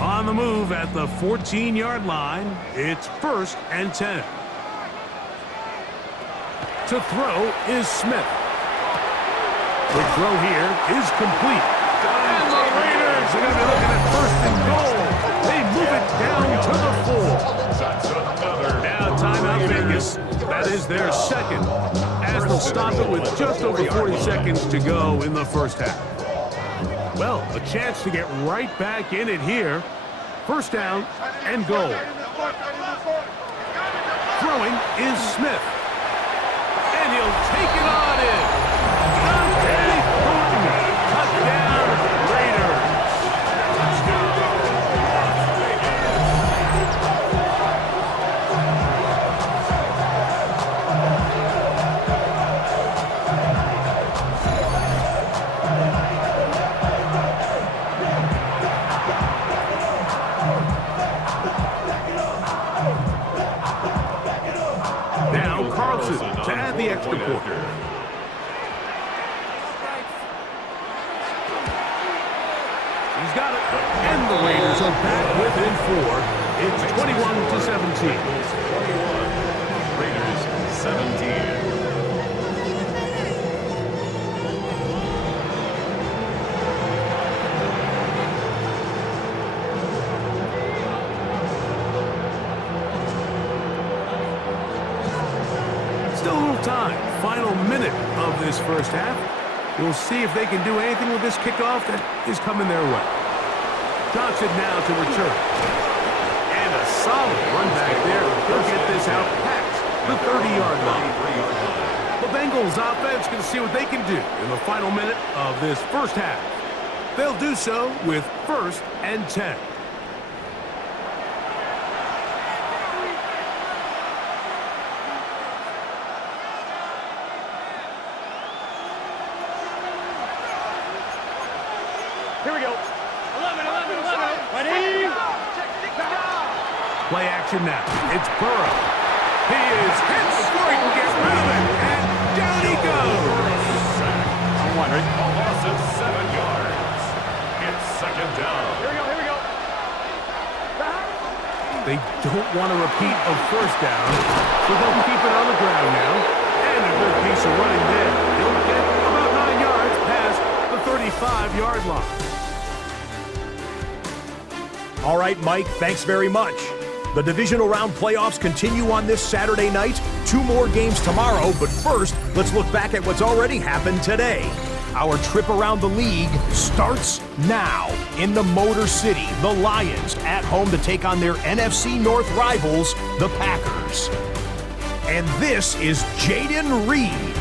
On the move at the 14-yard line, it's first and 10. To throw is Smith. The throw here is complete. And the Raiders are going to be looking at first and goal. They move it down to the 4. Now timeout Vegas. That is their second, as they'll stop it with just over 40 seconds to go in the first half. Well, a chance to get right back in it here. First down and goal. Throwing is Smith. And he'll take it on in. Touchdown, Raiders. Now Carlson to add the extra point. He's got it. And the Raiders are back within 4. It's 21-17. 21. Raiders 17. Still a little time. Final minute of this first half. We'll see if they can do anything with this kickoff that is coming their way. Johnson now to return. And a solid run back there. He'll get this out past the 30-yard line. The Bengals offense can see what they can do in the final minute of this first half. They'll do so with first and 10. Here we go. 11. Ready? Play action now. It's Burrow. He is hit before he can get rid of it. And down he goes. A loss of 7 yards. It's second down. Here we go. They don't want a repeat of first down, so they'll keep it on the ground now. And a good piece of running there. He'll get about 9 yards past the 35-yard line. All right, Mike, thanks very much. The Divisional Round playoffs continue on this Saturday night. 2 more games tomorrow, but first, let's look back at what's already happened today. Our trip around the league starts now. In the Motor City, the Lions at home to take on their NFC North rivals, the Packers. And this is Jaden Reed.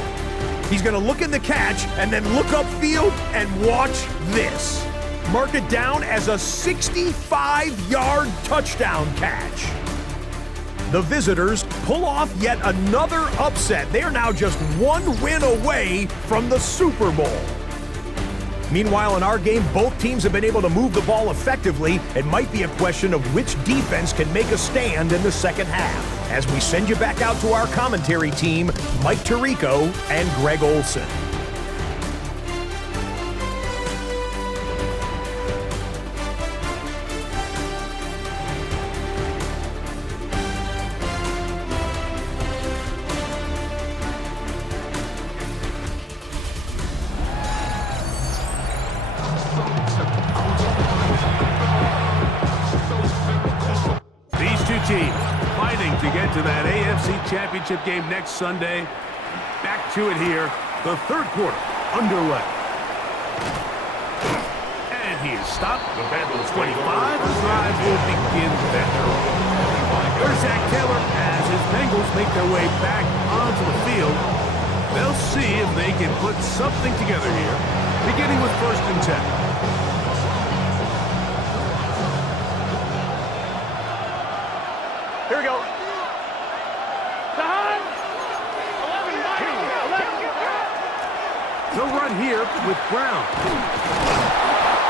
He's going to look in the catch and then look upfield and watch this. Mark it down as a 65-yard touchdown catch. The visitors pull off yet another upset. They are now just 1 win away from the Super Bowl. Meanwhile, in our game, both teams have been able to move the ball effectively. It might be a question of which defense can make a stand in the second half. As we send you back out to our commentary team, Mike Tirico and Greg Olson. Teams fighting to get to that AFC Championship game next Sunday. Back to it here. The third quarter underway. And he is stopped. The Bengals 25. The drive will begin then. There's Zach Taylor as his Bengals make their way back onto the field. They'll see if they can put something together here, beginning with 1st and 10. Here we go. Time. 11. They'll run here with Brown.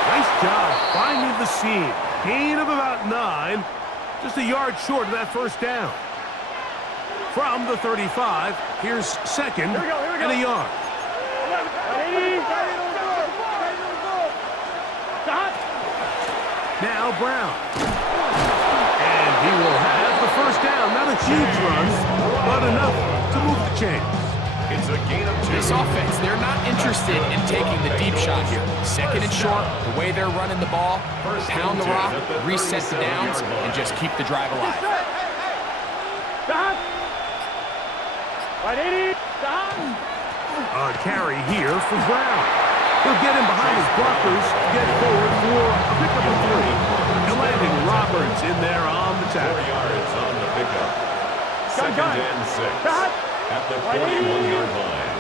Nice job finding the seam. Gain of about 9. Just a yard short of that 1st down. From the 35, here's 2nd and a yard. Now Brown. And he will have the 1st down. Not a huge run, but enough to move the chains. It's a gain of 2. This offense, they're not interested in taking the deep shot here. 2nd and short, the way they're running the ball, pound the rock, reset the downs, and just keep the drive alive. A carry here for Brown. He'll get him behind his blockers, get forward for a pickup of 3. And landing Roberts in there on the 4 tackle. yards on the pickup. 2nd and 6 at the 41-yard line.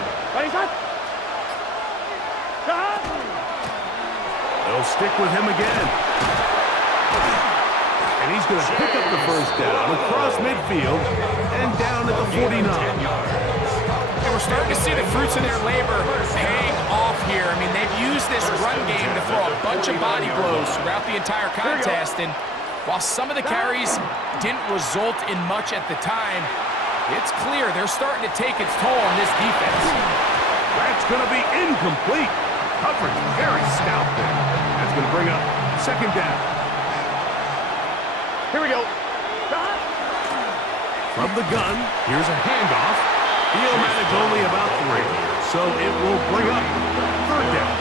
They'll stick with him again. And he's going to pick up the 1st down across midfield and down at the 49. And we're starting to see the fruits of their labor paying off here. I mean, they've used this run game to throw a bunch of body blows throughout the entire contest. And while some of the carries didn't result in much at the time, it's clear they're starting to take its toll on this defense. That's going to be incomplete. Coverage very stout there. That's going to bring up 2nd down. Here we go. From the gun, here's a handoff. He'll manage only about 3, so it will bring up 3rd down.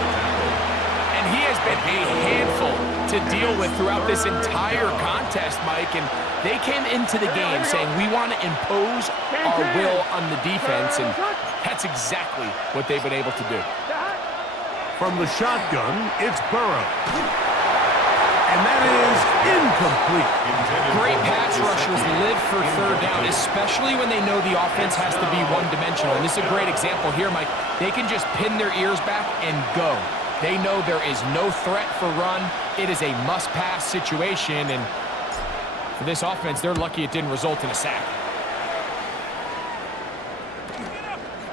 And he has been a handful to deal with throughout this entire contest, Mike. And they came into the game saying, we want to impose our will on the defense, and that's exactly what they've been able to do. From the shotgun, it's Burrow. And that is incomplete. Great pass rushers live for 3rd down, especially when they know the offense has to be one-dimensional. And this is a great example here, Mike. They can just pin their ears back and go. They know there is no threat for run. It is a must-pass situation, and for this offense, they're lucky it didn't result in a sack.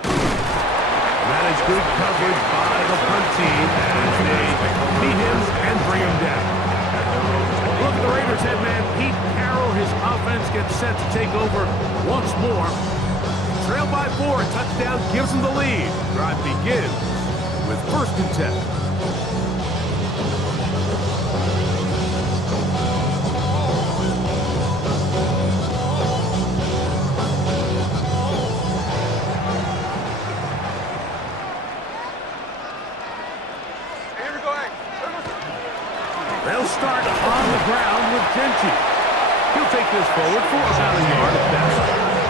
That is good coverage by the punt team as they meet him and bring him down. Look at the Raiders head man, Pete Carroll. His offense gets set to take over once more. Trailed by 4, touchdown gives them the lead. Drive begins with 1st and 10. They'll start on the ground with Genty. He'll take this forward for about a yard at best.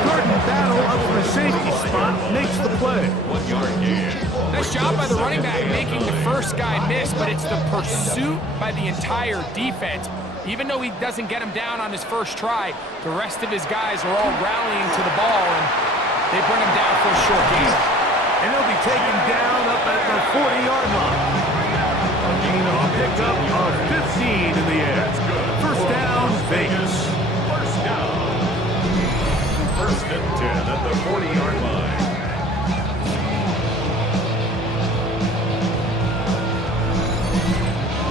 Gordon battle up for a safety spot, makes the play. 1 yard gain. Nice job by the running back making the first guy miss, but it's the pursuit by the entire defense. Even though he doesn't get him down on his first try, the rest of his guys are all rallying to the ball, and they bring him down for a short gain. And he'll be taken down up at the 40-yard line. A pickup of 15 in the air. That's good. 1st down, Vegas. 1st down. 1st and 10 at the 40-yard line.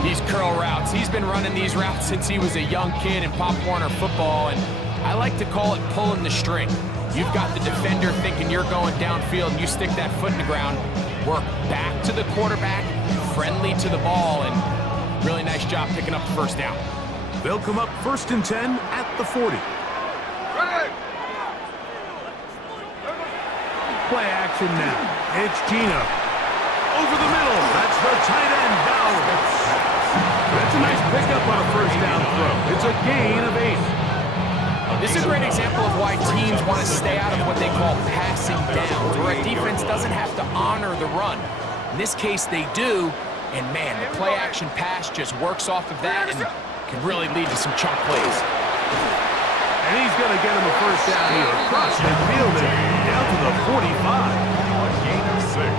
These curl routes, he's been running these routes since he was a young kid in Pop Warner football, and I like to call it pulling the string. You've got the defender thinking you're going downfield, and you stick that foot in the ground, work back to the quarterback, friendly to the ball, and really nice job picking up the 1st down. They'll come up 1st and 10 at the 40. Play action now. It's Gino. Over the middle. That's the tight end, Bowers. That's a nice pickup on a 1st down throw. It's a gain of 8. This is a great example of why teams want to stay out of what they call passing downs, where a defense doesn't have to honor the run. In this case, they do, And man, the play-action pass just works off of that and can really lead to some chunk plays. And he's going to get him a first down here across midfield and down to the 45.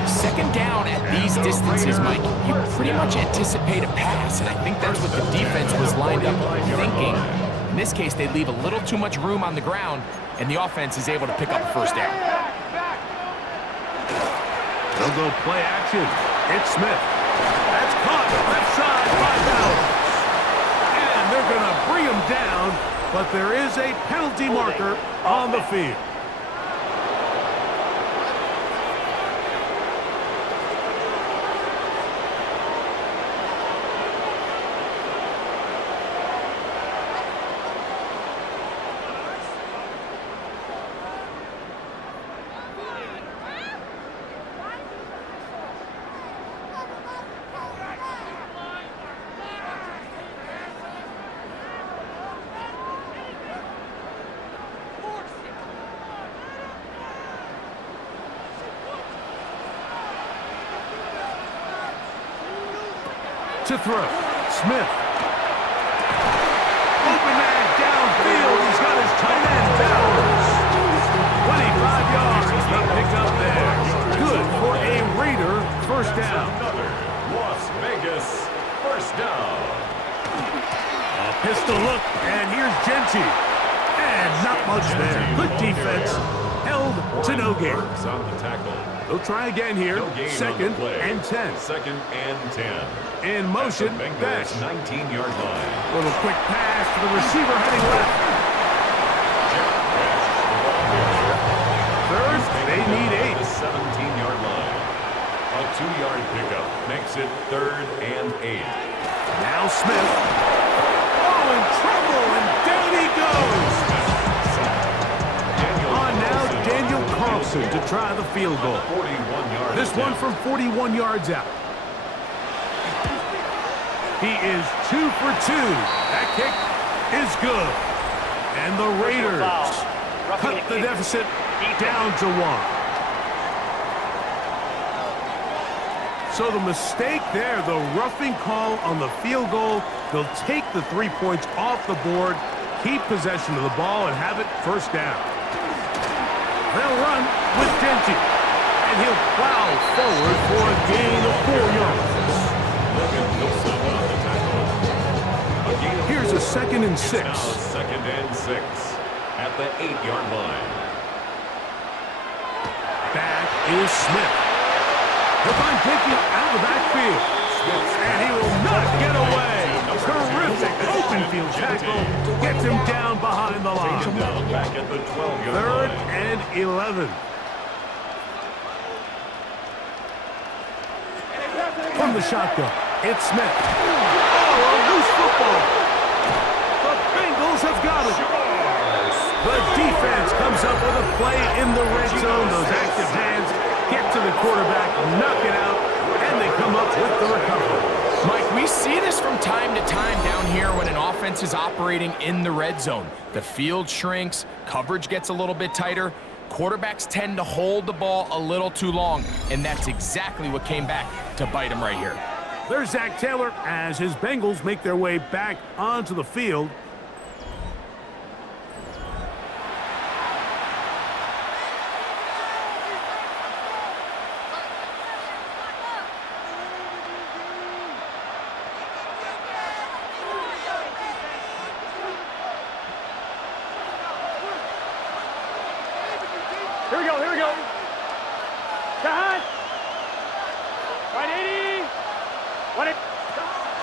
Second down at these distances, Mike, you pretty much anticipate a pass, and I think that's what the defense was lined up thinking. In this case, they leave a little too much room on the ground, and the offense is able to pick up a first down. They'll go play action. It's Smith. That's caught left side by Bowers. And they're going to bring him down, but there is a penalty marker on the field. To throw. Smith. Open man downfield. He's got his tight end, Bowers. 25 yards. The pickup there. Good for a Raider first down. Another Las Vegas first down. A pistol look, and here's Genty. And not much there. Good defense. Held to no gain. On the tackle. They'll try again here. Second and 10. Second and 10. In motion, Bengals Dash. 19-yard line. Little quick pass to the receiver heading left. Third, they need 8. The 17-yard line. A 2-yard pickup makes it 3rd and 8. Now Smith. Oh, in trouble, and down he goes. On now, Daniel Carlson to try the field goal. 41-yard. This one from 41 yards out. He is 2 for 2. That kick is good. And the Raiders cut the deficit down to 1. So the mistake there, the roughing call on the field goal, they'll take the 3 points off the board, keep possession of the ball, and have it first down. They'll run with Genty, and he'll plow forward for a gain of 4 yards. Here's a 2nd and 6. Now 2nd and 6 at the 8-yard line. Back is Smith. He'll find Genty out of the backfield. And he will not get away. Terrific open field tackle. Gets him down behind the line. Back at the 12-yard 3rd line. and 11. From the shotgun, it's Smith. Oh, a loose football. The Bengals have got it. The defense comes up with a play in the red zone. Those active hands get to the quarterback, knock it out, and they come up with the recovery. Mike, we see this from time to time down here when an offense is operating in the red zone. The field shrinks, coverage gets a little bit tighter, quarterbacks tend to hold the ball a little too long, and that's exactly what came back to bite him right here. There's Zach Taylor as his Bengals make their way back onto the field. Here we go, here we go. Cut. Right 80. 180.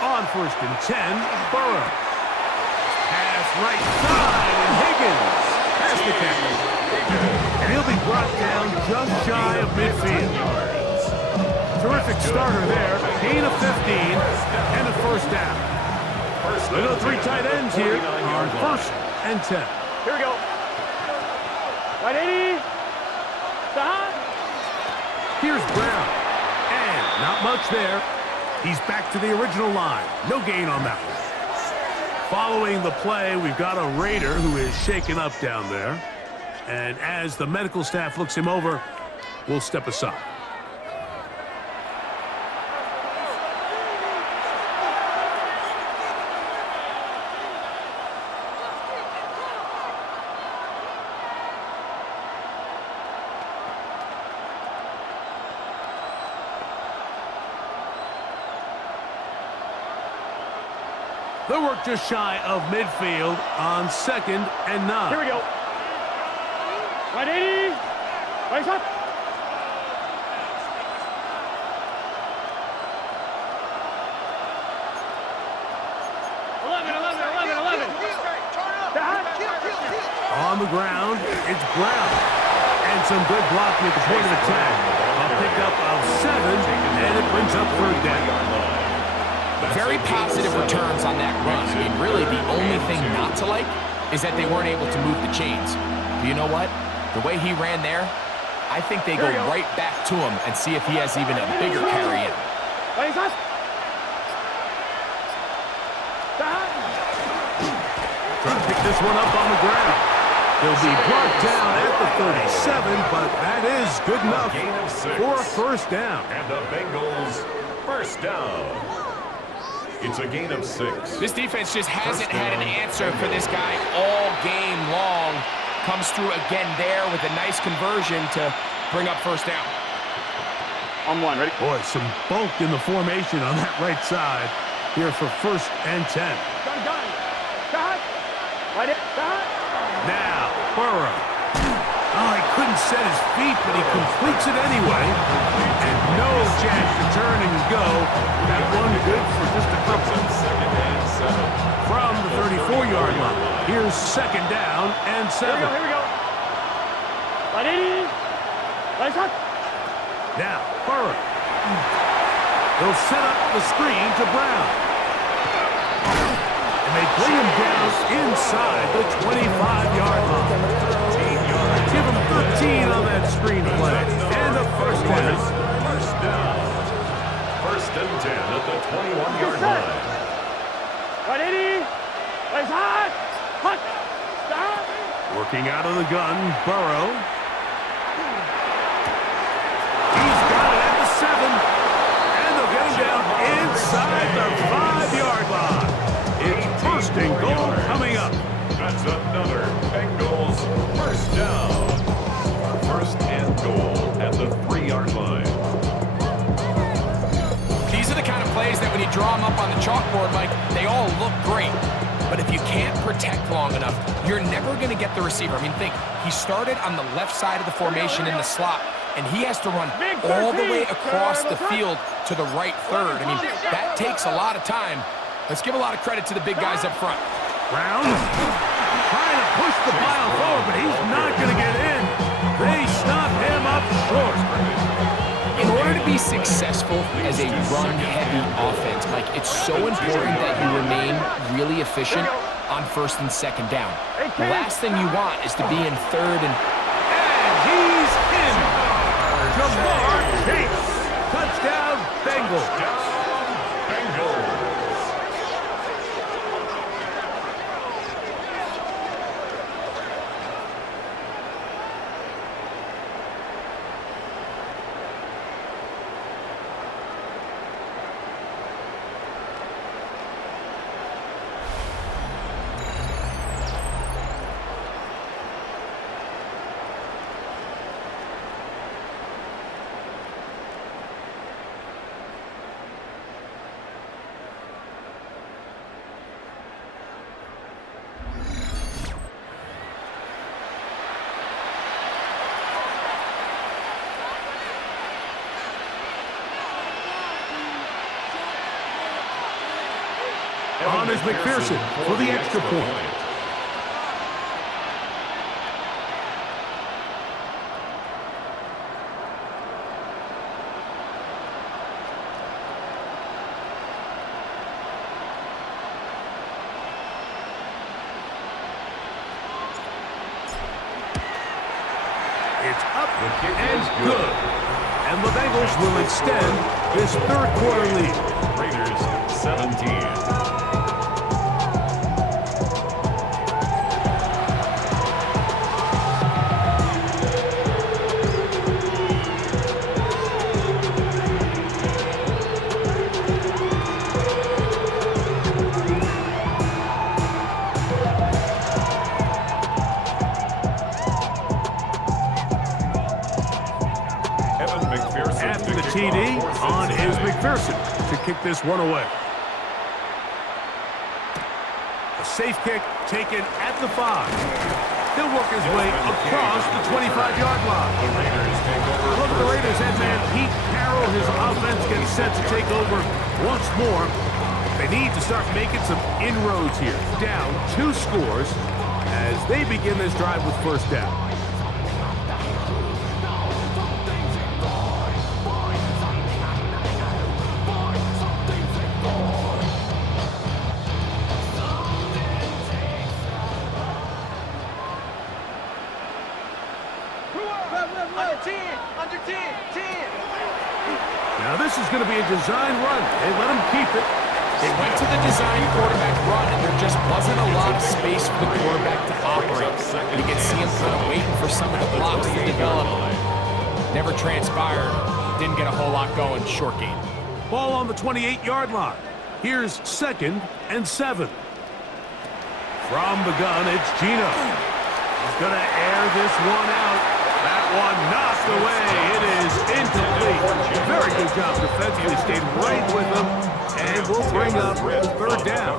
On 1st and 10, Burrow. Pass right side, and Higgins has the catch. And he'll be brought down just shy of midfield. Terrific starter there. Gain of 15 and a first down. They go 3 tight ends here on 1st and 10. Here we go. Right 80. Stop. Here's Brown. And not much there. He's back to the original line. No gain on that one. Following the play, we've got a Raider who is shaken up down there. And as the medical staff looks him over, we'll step aside. The work just shy of midfield on 2nd and 9. Here we go. 180. Raise up. On the ground, it's Brown. And some good blocking at the point of attack. A pickup of 7, and it brings up 3rd down. Very positive returns on that run. I mean, really, the only thing not to like is that they weren't able to move the chains. But you know what? The way he ran there, I think they go right back to him and see if he has even a bigger carry in. Trying to pick this one up on the ground. He'll be brought down at the 37, but that is good enough for a 1st down. And the Bengals, 1st down. It's a gain of 6. This defense just hasn't had an answer for this guy all game long. Comes through again there with a nice conversion to bring up 1st down. On 1, ready? Boy, some bulk in the formation on that right side here for 1st and 10. Gun. Cut. Right it. Cut. Now, Burrow. Oh, he couldn't set his feet, but he completes it anyway. And no chance to turn and go. That one good for just a couple. 2nd and 7. From the 34-yard line. Here's 2nd down and 7. Here we go. 180. Raise up. Now, Burrow. They'll set up the screen to Brown. And they bring him down inside the 25-yard line. Give him 13 on that screen play. And a 1st down. 1st down. 1st and 10 at the 21-yard line. 180. Raise hot. Hut. Stop. Working out of the gun, Burrow. He's got it at the 7. And they'll get him down inside the 5-yard line. It's 1st and goal coming up. That's another Bengals 1st down. 1st and goal at the 3-yard line. These are the kind of plays that when you draw them up on the chalkboard, Mike, they all look great. But if you can't protect long enough, you're never going to get the receiver. I mean, think, he started on the left side of the formation in the slot, and he has to run all the way across the field to the right 3rd. I mean, that takes a lot of time. Let's give a lot of credit to the big guys up front. Brown trying to push the pile forward, but he's not going to get in. They stop him up short. In order to be successful as a run-heavy offense, Mike, it's so important that you remain really efficient on 1st and 2nd down. The last thing you want is to be in 3rd and he's in. Jamar Chase. Touchdown, Bengals. Bengals. On is McPherson for the extra point. It's up and good. And the Bengals will extend this 3rd quarter lead. Raiders 17. After the TD, on is McPherson to kick this one away. safe kick taken at the 5. He'll work his way across the 25-yard line. Look at the Raiders head man Pete Carroll. His offense gets set to take over once more. They need to start making some inroads here. Down 2 scores as they begin this drive with first down. Now this is going to be a design run. They let him keep it. They went to the design quarterback run, and there just wasn't a lot of space for the quarterback to operate. You can see him kind of waiting for some of the blocks to develop. Never transpired. Didn't get a whole lot going. Short game. Ball on the 28-yard line. Here's 2nd and 7. From the gun, it's Gino. He's going to air this one out. That one knocked away. It is incomplete. Very good job defensively. Stayed right with him. And we'll bring up 3rd down.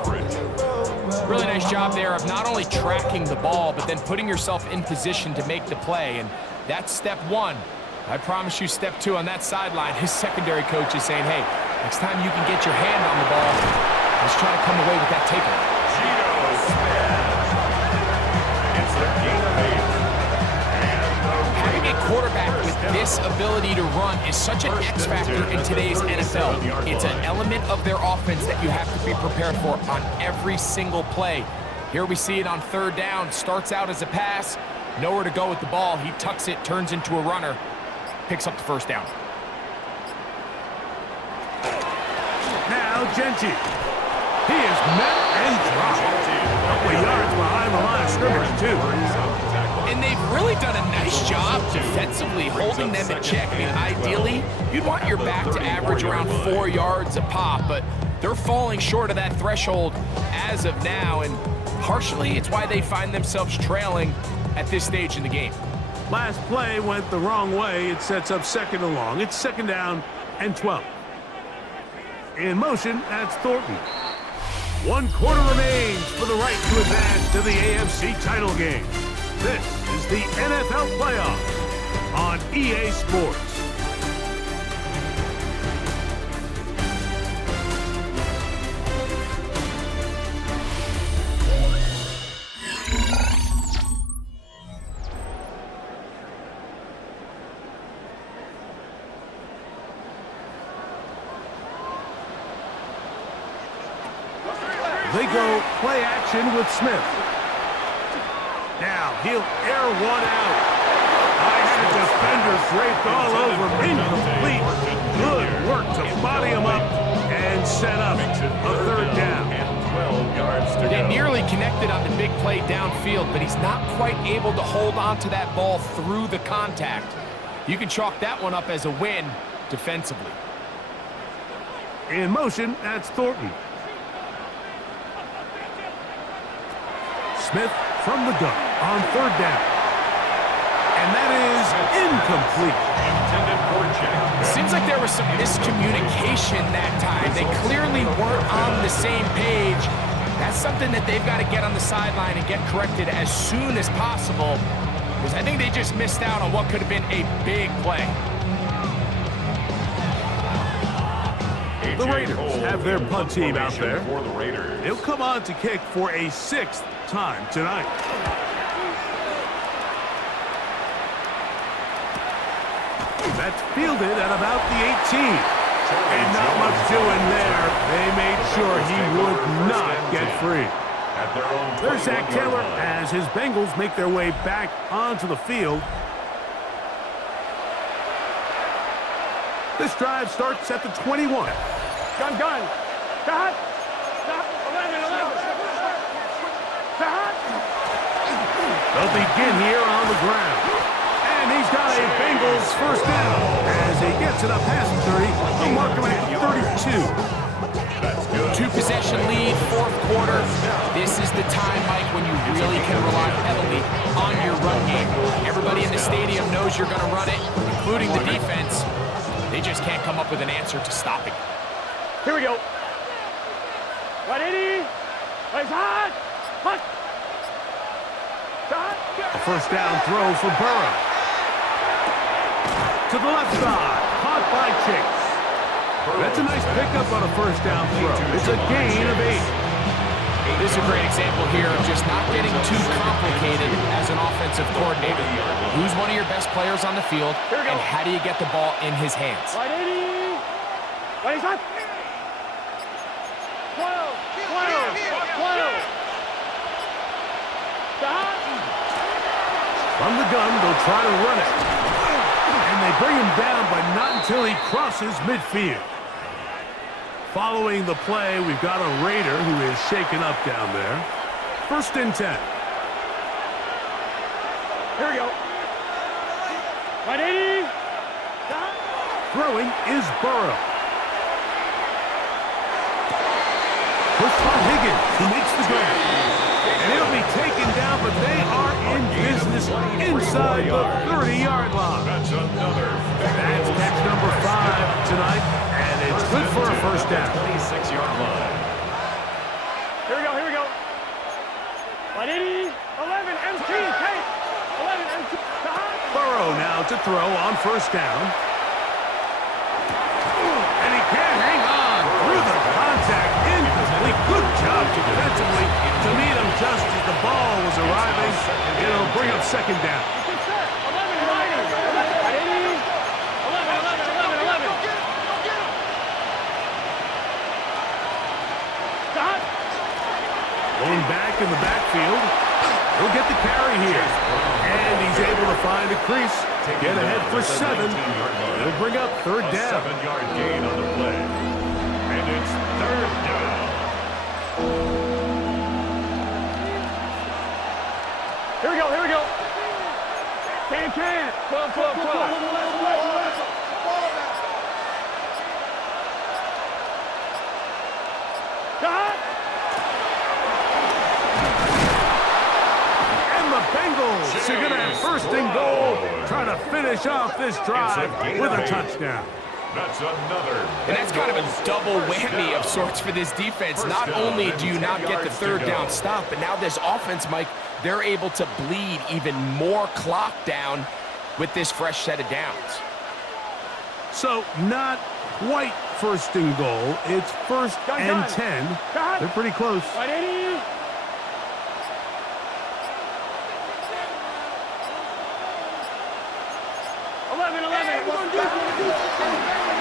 Really nice job there of not only tracking the ball, but then putting yourself in position to make the play. And that's step 1. I promise you step 2 on that sideline. His secondary coach is saying, hey, next time you can get your hand on the ball, let's try to come away with that takeaway. Geno Smith. It's a gain of 8. Having a quarterback with this ability to run is such an X factor in today's NFL. It's an element of their offense that you have to be prepared for on every single play. Here we see it on 3rd down. Starts out as a pass, nowhere to go with the ball. He tucks it, turns into a runner, picks up the 1st down. Now Genti. He is met and dropped. A couple of yards behind the line of scrimmage, too. And they've really done a nice job defensively holding them in check. I mean, ideally, you'd want your back to average around 4 yards a pop, but they're falling short of that threshold as of now, and partially it's why they find themselves trailing at this stage in the game. Last play went the wrong way. It sets up 2nd and long. It's 2nd down and 12. In motion, that's Thornton. 1 quarter remains for the right to advance to the AFC title game. This is the NFL playoffs on EA Sports. They go play action with Smith. Now he'll air one out. I had a defender draped all over him. Incomplete. Good work to body him up and set up a 3rd down. They nearly connected on the big play downfield, but he's not quite able to hold on to that ball through the contact. You can chalk that one up as a win defensively. In motion, that's Thornton. Smith from the gun on 3rd down. And that is incomplete. Seems like there was some miscommunication that time. They clearly weren't on the same page. That's something that they've got to get on the sideline and get corrected as soon as possible, because I think they just missed out on what could have been a big play. The Raiders have their punt team out there. They'll come on to kick for a 6th time tonight. That's fielded at about the 18. And not much doing there. They made sure he would not get free. There's Zach Taylor as his Bengals make their way back onto the field. This drive starts at the 21. Gun. Cut. 11. Cut. They'll begin here on the ground. And he's got a Bengals 1st down. As he gets it up past 30, they'll mark him at 32. 2-possession lead, 4th quarter. This is the time, Mike, when you really can rely heavily on your run game. Everybody in the stadium knows you're going to run it, including the defense. They just can't come up with an answer to stop it. Here we go. 180. Plays hot. Hunt. A first down throw for Burrow. To the left side, caught by Chase. That's a nice pickup on a first down throw. It's a gain of 8. This is a great example here of just not getting too complicated as an offensive coordinator. Who's one of your best players on the field, and how do you get the ball in his hands? Right 80. Right, he's up. 12. 12. From the gun, they'll try to run it. And they bring him down, but not until he crosses midfield. Following the play, we've got a Raider who is shaken up down there. 1st and 10. Here we go. Right 80. Throwing is Burrow. Push by Higgins, who makes the grab. And he'll be taken down, but they are in business inside the 30-yard line. That's another. That's catch number 5 tonight, and it's good for a first down. 26-yard line. Here we go. Right 80. 11. MT. Take. 11. MT. Burrow now to throw on first down. And he can't hang on through the contact. Incomplete. Good job defensively to meet him just as the ball was arriving. It'll bring up second down. 11. Going back in the backfield. He'll get the carry here. And he's able to find a crease. Get ahead for 7. It'll bring up third down. 7-yard gain on the play. And it's third down. Here we go. Can. 12. And the Bengals are going to have 1st and goal. Trying to finish off this drive with a touchdown. That's another. And that's kind of a double whammy of sorts for this defense. Not only do you not get the third down stop, but now this offense, Mike, they're able to bleed even more clock down with this fresh set of downs. So not quite 1st and goal. It's 1st and 10. They're pretty close. Right 80.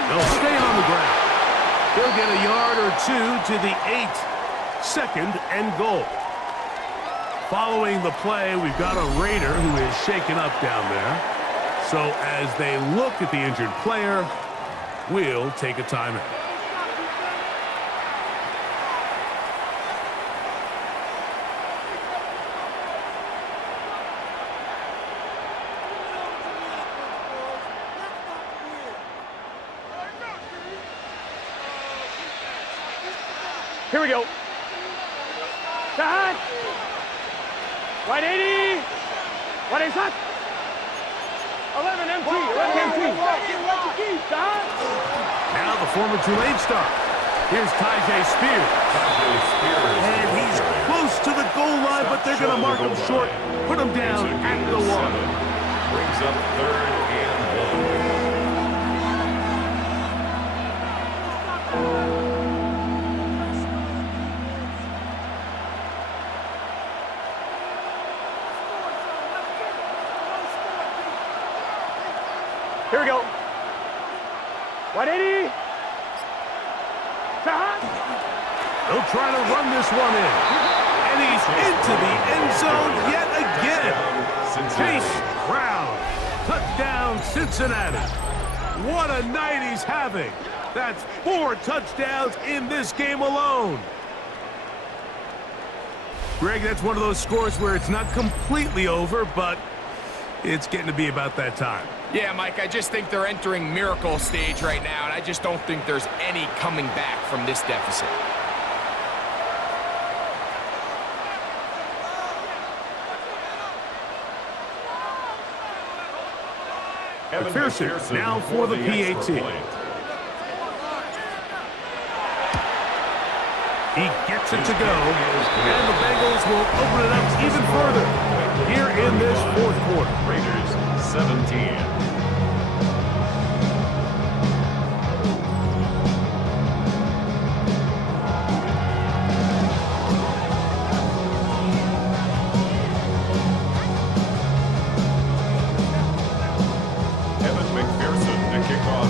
They'll stay on the ground. They'll get a yard or 2 to the 8. 2nd and goal. Following the play, we've got a Raider who is shaken up down there. So as they look at the injured player, we'll take a timeout. Here we go. Right 80. What is that? 11 MT. Now the former Tulane star. Here's Tyjae Spears. And he's close to the goal line, but they're going to mark him short. Put him down at the 1. Brings up 3rd and 1. Here we go. 180. They'll try to run this one in. And he's into the end zone yet again. Chase Brown. Touchdown, Cincinnati. What a night he's having. That's 4 touchdowns in this game alone. Greg, that's one of those scores where it's not completely over, but it's getting to be about that time. Yeah, Mike, I just think they're entering miracle stage right now, and I just don't think there's any coming back from this deficit. McPherson now for the PAT. He gets it to go, and the Bengals will open it up even further here in this fourth quarter. Raiders 17.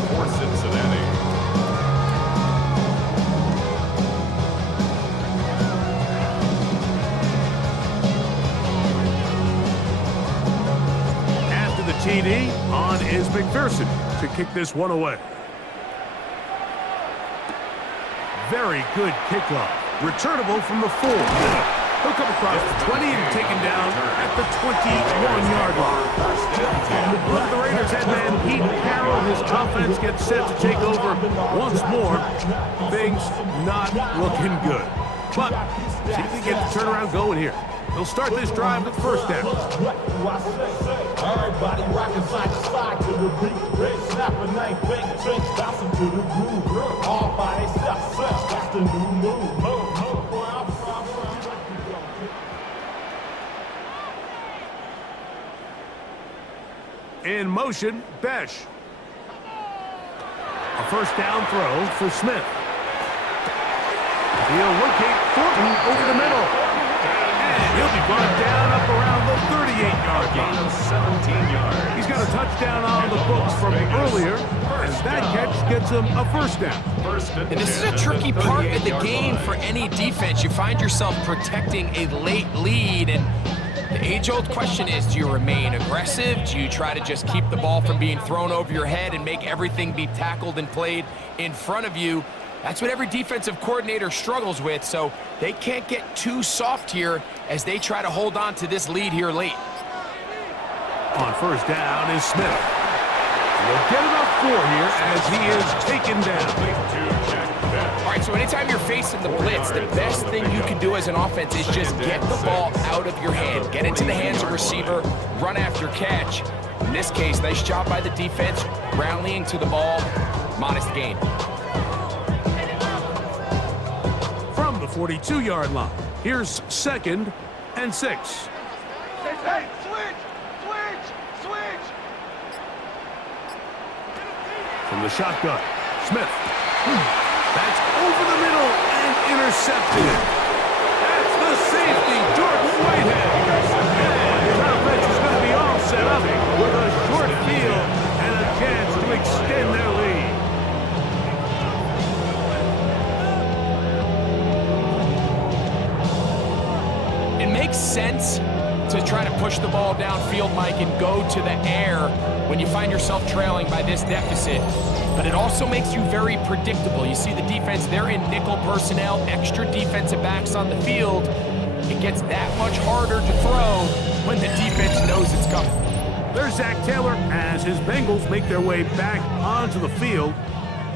For Cincinnati. After the TD, on is McPherson to kick this one away. Very good kickoff. Returnable from the 4. He'll come across the 20 and taken down at the 21-yard line. Look at the Raiders head man, Pete Carroll. His offense gets set to take over once more. Things not looking good. But see if they get the turnaround going here. They'll start this drive with first down. Everybody rocking side to side to the beat. Red snapping, ain't bang, bouncing to the groove. All by themselves, that's the new move. In motion, Besh. A first down throw for Smith. He'll locate Thornton over the middle. And he'll be brought down up around the 38-yard line. 17 yards. He's got a touchdown on the books from earlier, and that catch gets him a first down. And this is a tricky part of the game for any defense. You find yourself protecting a late lead, and the age-old question is, do you remain aggressive? Do you try to just keep the ball from being thrown over your head and make everything be tackled and played in front of you? That's what every defensive coordinator struggles with, so they can't get too soft here as they try to hold on to this lead here late. On first down is Smith. He'll get enough 4 here as he is taken down. All right, so anytime you're facing the blitz, the best thing you can do as an offense is just get the ball out of your hand. Get into the hands of receiver, run after catch. In this case, nice job by the defense, rallying to the ball, modest gain. From the 42-yard line, here's 2nd and 6. Hey, switch! From the shotgun, Smith. That's over the middle and intercepted. That's the safety, Jordan Whitehead. And his offense is going to be all set up with a short field and a chance to extend their lead. It makes sense to try to push the ball downfield, Mike, and go to the air when you find yourself trailing by this deficit. But it also makes you very predictable. You see the defense, they're in nickel personnel, extra defensive backs on the field. It gets that much harder to throw when the defense knows it's coming. There's Zach Taylor as his Bengals make their way back onto the field.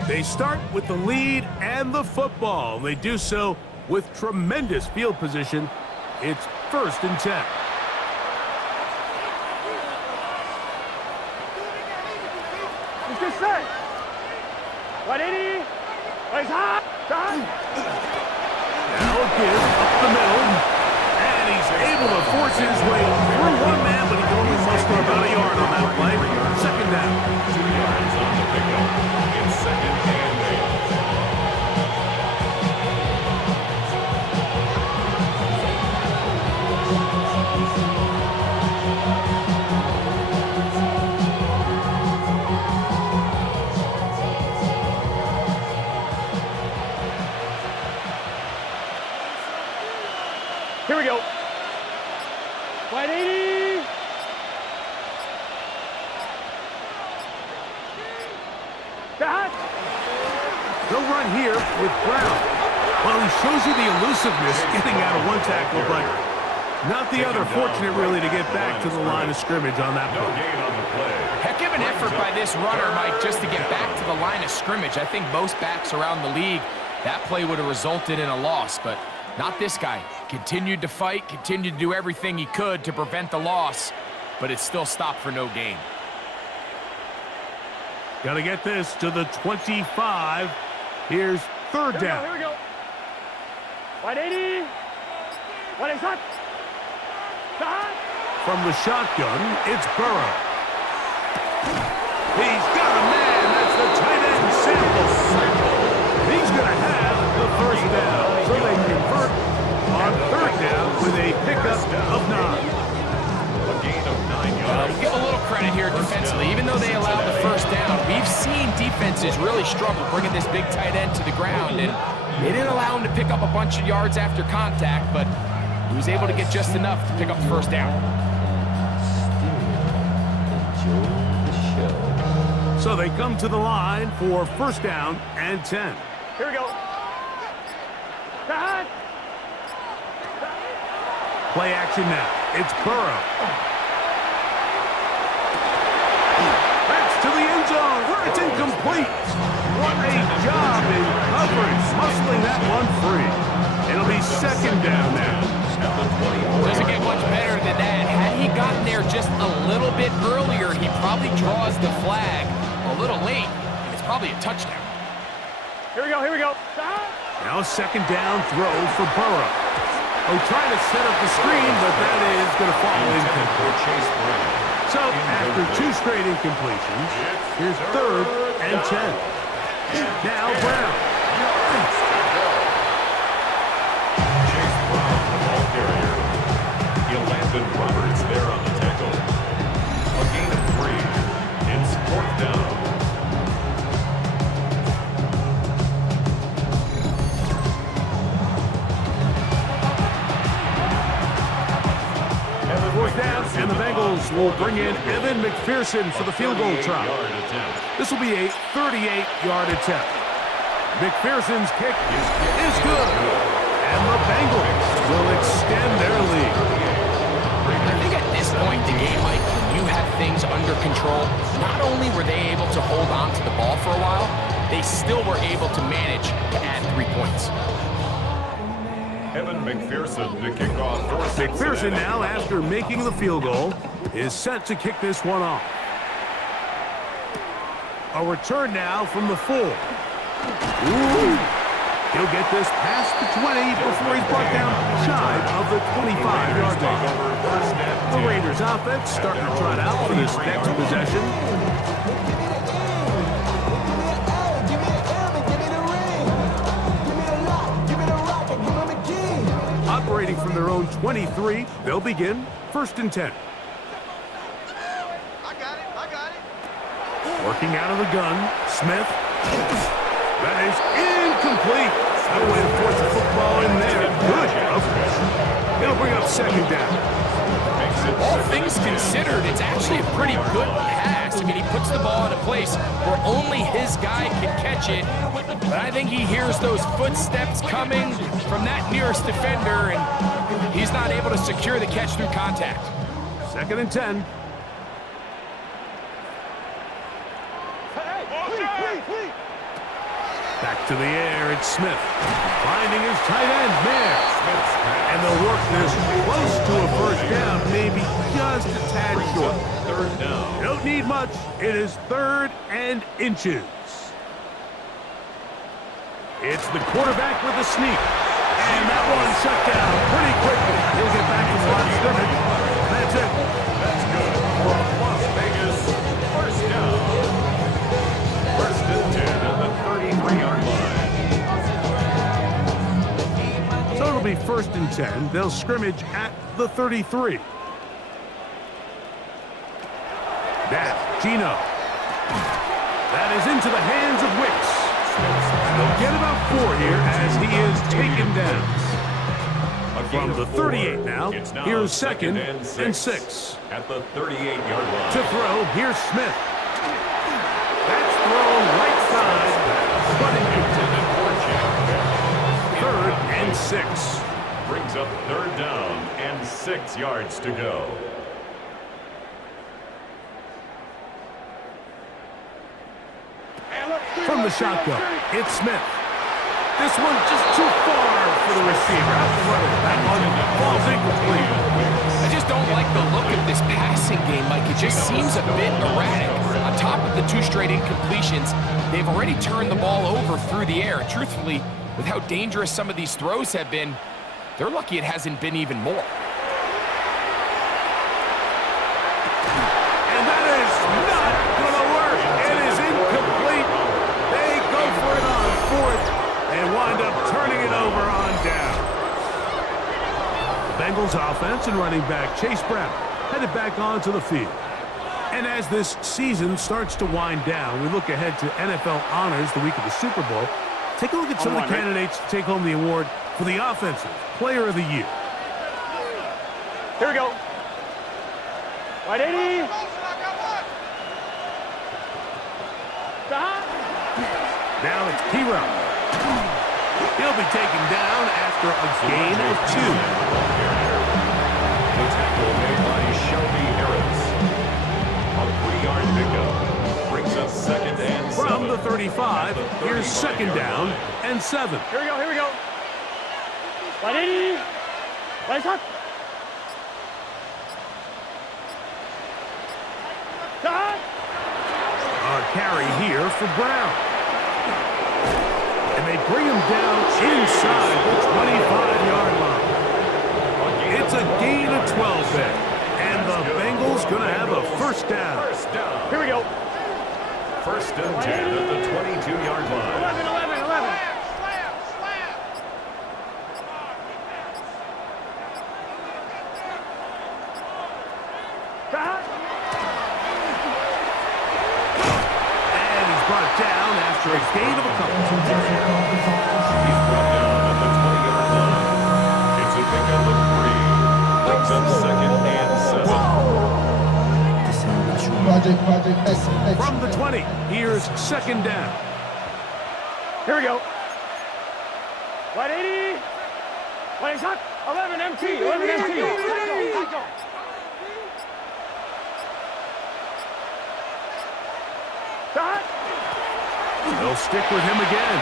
They start with the lead and the football. They do so with tremendous field position. It's 1st and 10. Let's get set. 180. Plays high. Now a give up the middle. And he's able to force his way through one man, but he can only muster about a yard on that play. 2nd down. 2 yards on the pickup. It's 2nd and 8. Here we go. 180. They'll run here with Brown. Well, he shows you the elusiveness getting out of one tackle, but not the other. Fortunate, really, to get back to the line of scrimmage on that No play. gain on the play. Heck of an effort by this runner, Mike, just to get back to the line of scrimmage. I think most backs around the league, that play would have resulted in a loss, but not this guy. Continued to fight, continued to do everything he could to prevent the loss, but it still stopped for no gain. Got to get this to the 25. Here's 3rd down. Here we go. 180. 180 shot. Shot. From the shotgun, it's Burrow. He's got a man. That's the tight end, Sample. He's going to have the first down. So they convert on third down with a pickup of 9. A gain of 9 yards. Give a little credit here defensively. Even though they allowed the first down, we've seen defenses really struggle bringing this big tight end to the ground, and they didn't allow him to pick up a bunch of yards after contact, but he was able to get just enough to pick up the first down. So they come to the line for first down and 10. Here we go. Shot. Play action now. It's Burrow. That's to the end zone where it's incomplete. What a job in coverage, muscling that one free. It'll be second down now. Doesn't get much better than that. Had he gotten there just a little bit earlier, he probably draws the flag a little late, and it's probably a touchdown. Here we go. Here we go. Shot. Now a second down throw for Burrow. Oh, trying to set up the screen, but that is going to fall incomplete. So after 2 straight incompletions, here's third and 10. Now Brown. Chase Brown, the ball carrier. He'll Landon Roberts there on the tackle. A gain of 3. It's fourth down. Fourth down, and the Bengals will bring in Evan McPherson for the field goal try. This will be a 38-yard attempt. McPherson's kick is good, and the Bengals will extend their lead. I think at this point in the game, Mike, when you have things under control, not only were they able to hold on to the ball for a while, they still were able to manage to add 3 points. Evan McPherson to kick off for McPherson Cincinnati. now, after making the field goal, is set to kick this one off. A return now from the 4. Ooh. He'll get this past the 20 before he's brought down shy of the 25-yard line. The Raiders offense starting to trot out for this next possession. Operating from their own 23, they'll begin first and 10. I got it. Working out of the gun, Smith. That is incomplete. No way to force the football in there. Good coverage. It'll bring up second down. All things considered, it's actually a pretty good pass. I mean, he puts the ball in a place where only his guy can catch it. But I think he hears those footsteps coming from that nearest defender, and he's not able to secure the catch through contact. Second and 10. Back to the air, it's Smith. Finding his tight end, Mayer. And they'll work this close to a first down, maybe just a tad short. Third down. You don't need much. It is third and inches. It's the quarterback with a sneak. And that one shut down pretty quickly. He'll get back to the line of scrimmage. That's it. That's good for Las Vegas. First down. First and 10 at the 33-yard line. So it'll be first and 10. They'll scrimmage at the 33. That's Gino. That is into the hands of Wicks. And they'll get about 4 here as he is taken down. From the 38 now, here's second and 6. At the 38-yard line. To throw, here's Smith. That's thrown right side, but Intended for Jack. third and 6. Brings up third down and 6 yards to go. From the shotgun, it's Smith. This one just too far for the receiver. Out front of it. That one falls incomplete. I just don't like the look of this passing game, Mike. It just seems a bit erratic. On top of the 2 straight incompletions, they've already turned the ball over through the air. And truthfully, with how dangerous some of these throws have been, they're lucky it hasn't been even more. And that is not going to work. It is incomplete. They go for it on fourth and wind up turning it over on down. The Bengals offense and running back Chase Brown headed back onto the field. And as this season starts to wind down, we look ahead to NFL honors the week of the Super Bowl. Take a look at some of the candidates to take home the award for the Offensive Player of the Year. Here we go. Right 80. Stop. Now it's P-Row. He'll be taken down after a gain of 2. The tackle made by Shelby Harris. A 3-yard pickup brings us 2nd and 7. From the 35, here's 2nd down and 7. Here we go, here we go. Right 80. Right shot. Stop. A carry here for Brown. And they bring him down inside the 25-yard line. It's a gain of 12 there. And the Bengals going to have a first down. Here we go. 1st and 10 at the 22-yard line. 11. Stop. And he's brought down after a gain of a couple. He's brought down at the 20-yard line. It's a pickup of 3. Brings up 2nd and 7. From the 20, here's 2nd down. Here we go. Right 80. Right shot. 11 MT. 11 MT. Stop. They'll stick with him again.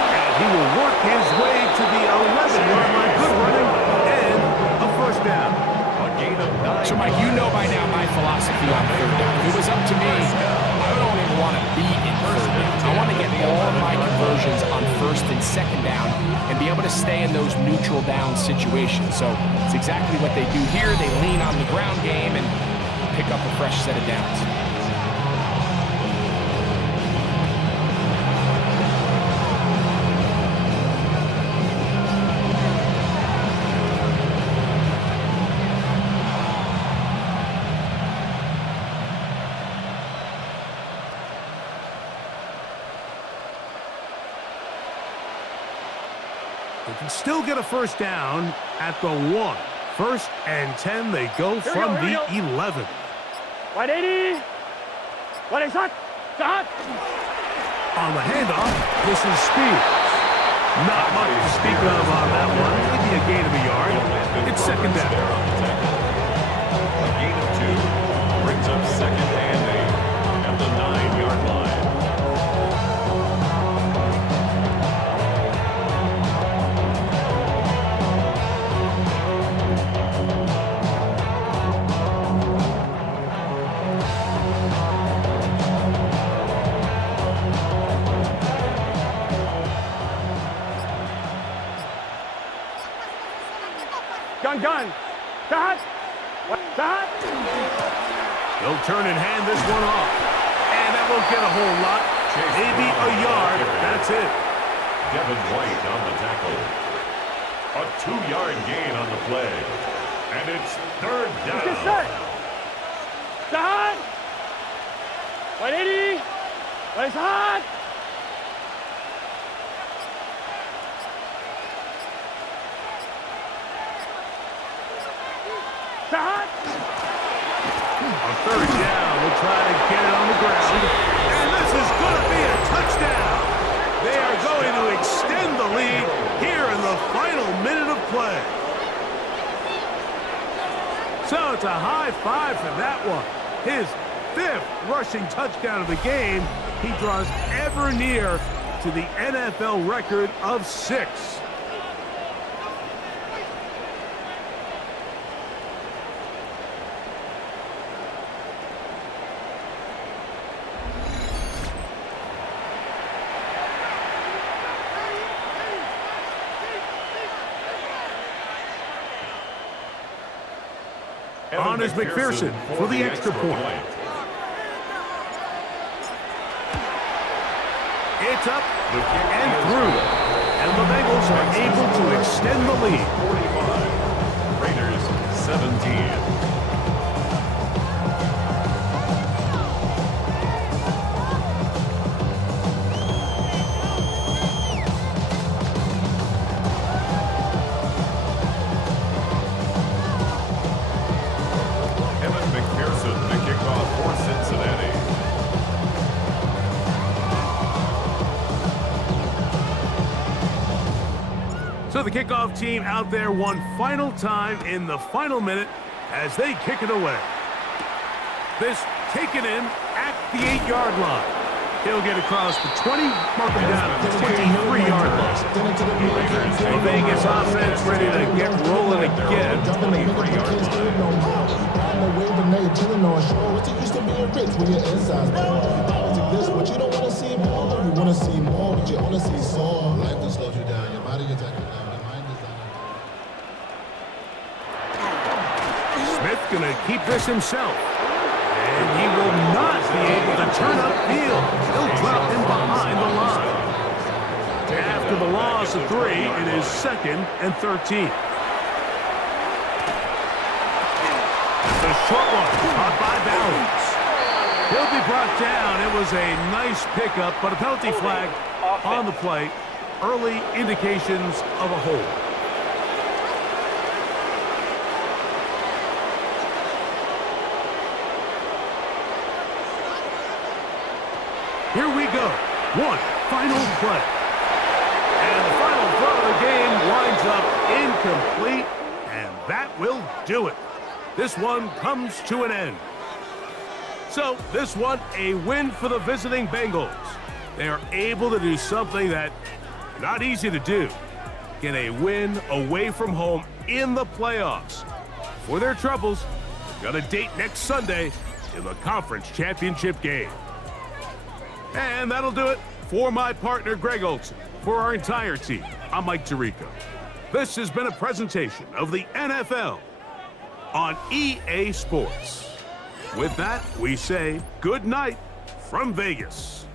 And he will work his way to the 11-yard line. Good running and a first down. A gain of 9. So, Mike, you know by now my philosophy on 3rd down. If it was up to me, I don't even want to be in 3rd down. I want to get all of my conversions on 1st and 2nd down and be able to stay in those neutral down situations. So it's exactly what they do here. They lean on the ground game and pick up a fresh set of downs. They can still get a first down at the 1. 1st and 10, they go from the 11. Right 80. Right shot. Stop. On the handoff, this is Spears. Not much to speak of on that one. Maybe a gain of a yard. It's 2nd down. A gain of 2 brings up 2nd and 8 at the 9-yard line. Gun. Stop. Stop. They'll turn and hand this one off. And that won't get a whole lot. Maybe a yard. That's it. Devin White on the tackle. A 2-yard gain on the play. And it's 3rd down. Get set. Stop. Right 80. Right shot. Stop. On 3rd down, we'll try to get it on the ground. And this is going to be a touchdown. They are going to extend the lead here in the final minute of play. So it's a high 5 for that one. His 5th rushing touchdown of the game. He draws ever near to the NFL record of 6. On is McPherson for the extra point. It's up and through. And the Bengals are able to extend the lead. 45. Raiders 17. McPherson, the kickoff for Cincinnati. So the kickoff team out there one final time in the final minute as they kick it away. This taken in at the 8-yard line. He'll get across the 20, mark him down at the 23-yard line. The Vegas offense ready to get rolling again. 23-yard line. What you don't want to see more, you want to see more, but you only see sore. Life just slows you down, your body gets active down, your mind is down. Smith gonna keep this himself. And he will not be able to turn upfield. He'll drop in behind the line. After the loss of 3, it is 2nd and 13. The short one, caught by Bowers. He'll be brought down. It was a nice pickup, but a penalty flag on the play. Early indications of a hold. Here we go. One final play. And the final throw of the game winds up incomplete, and that will do it. This one comes to an end. So this one, a win for the visiting Bengals. They are able to do something that not easy to do. Get a win away from home in the playoffs. For their troubles, they've got a date next Sunday in the conference championship game. And that'll do it for my partner, Greg Olson. For our entire team, I'm Mike Tirico. This has been a presentation of the NFL on EA Sports. With that, we say good night from Vegas.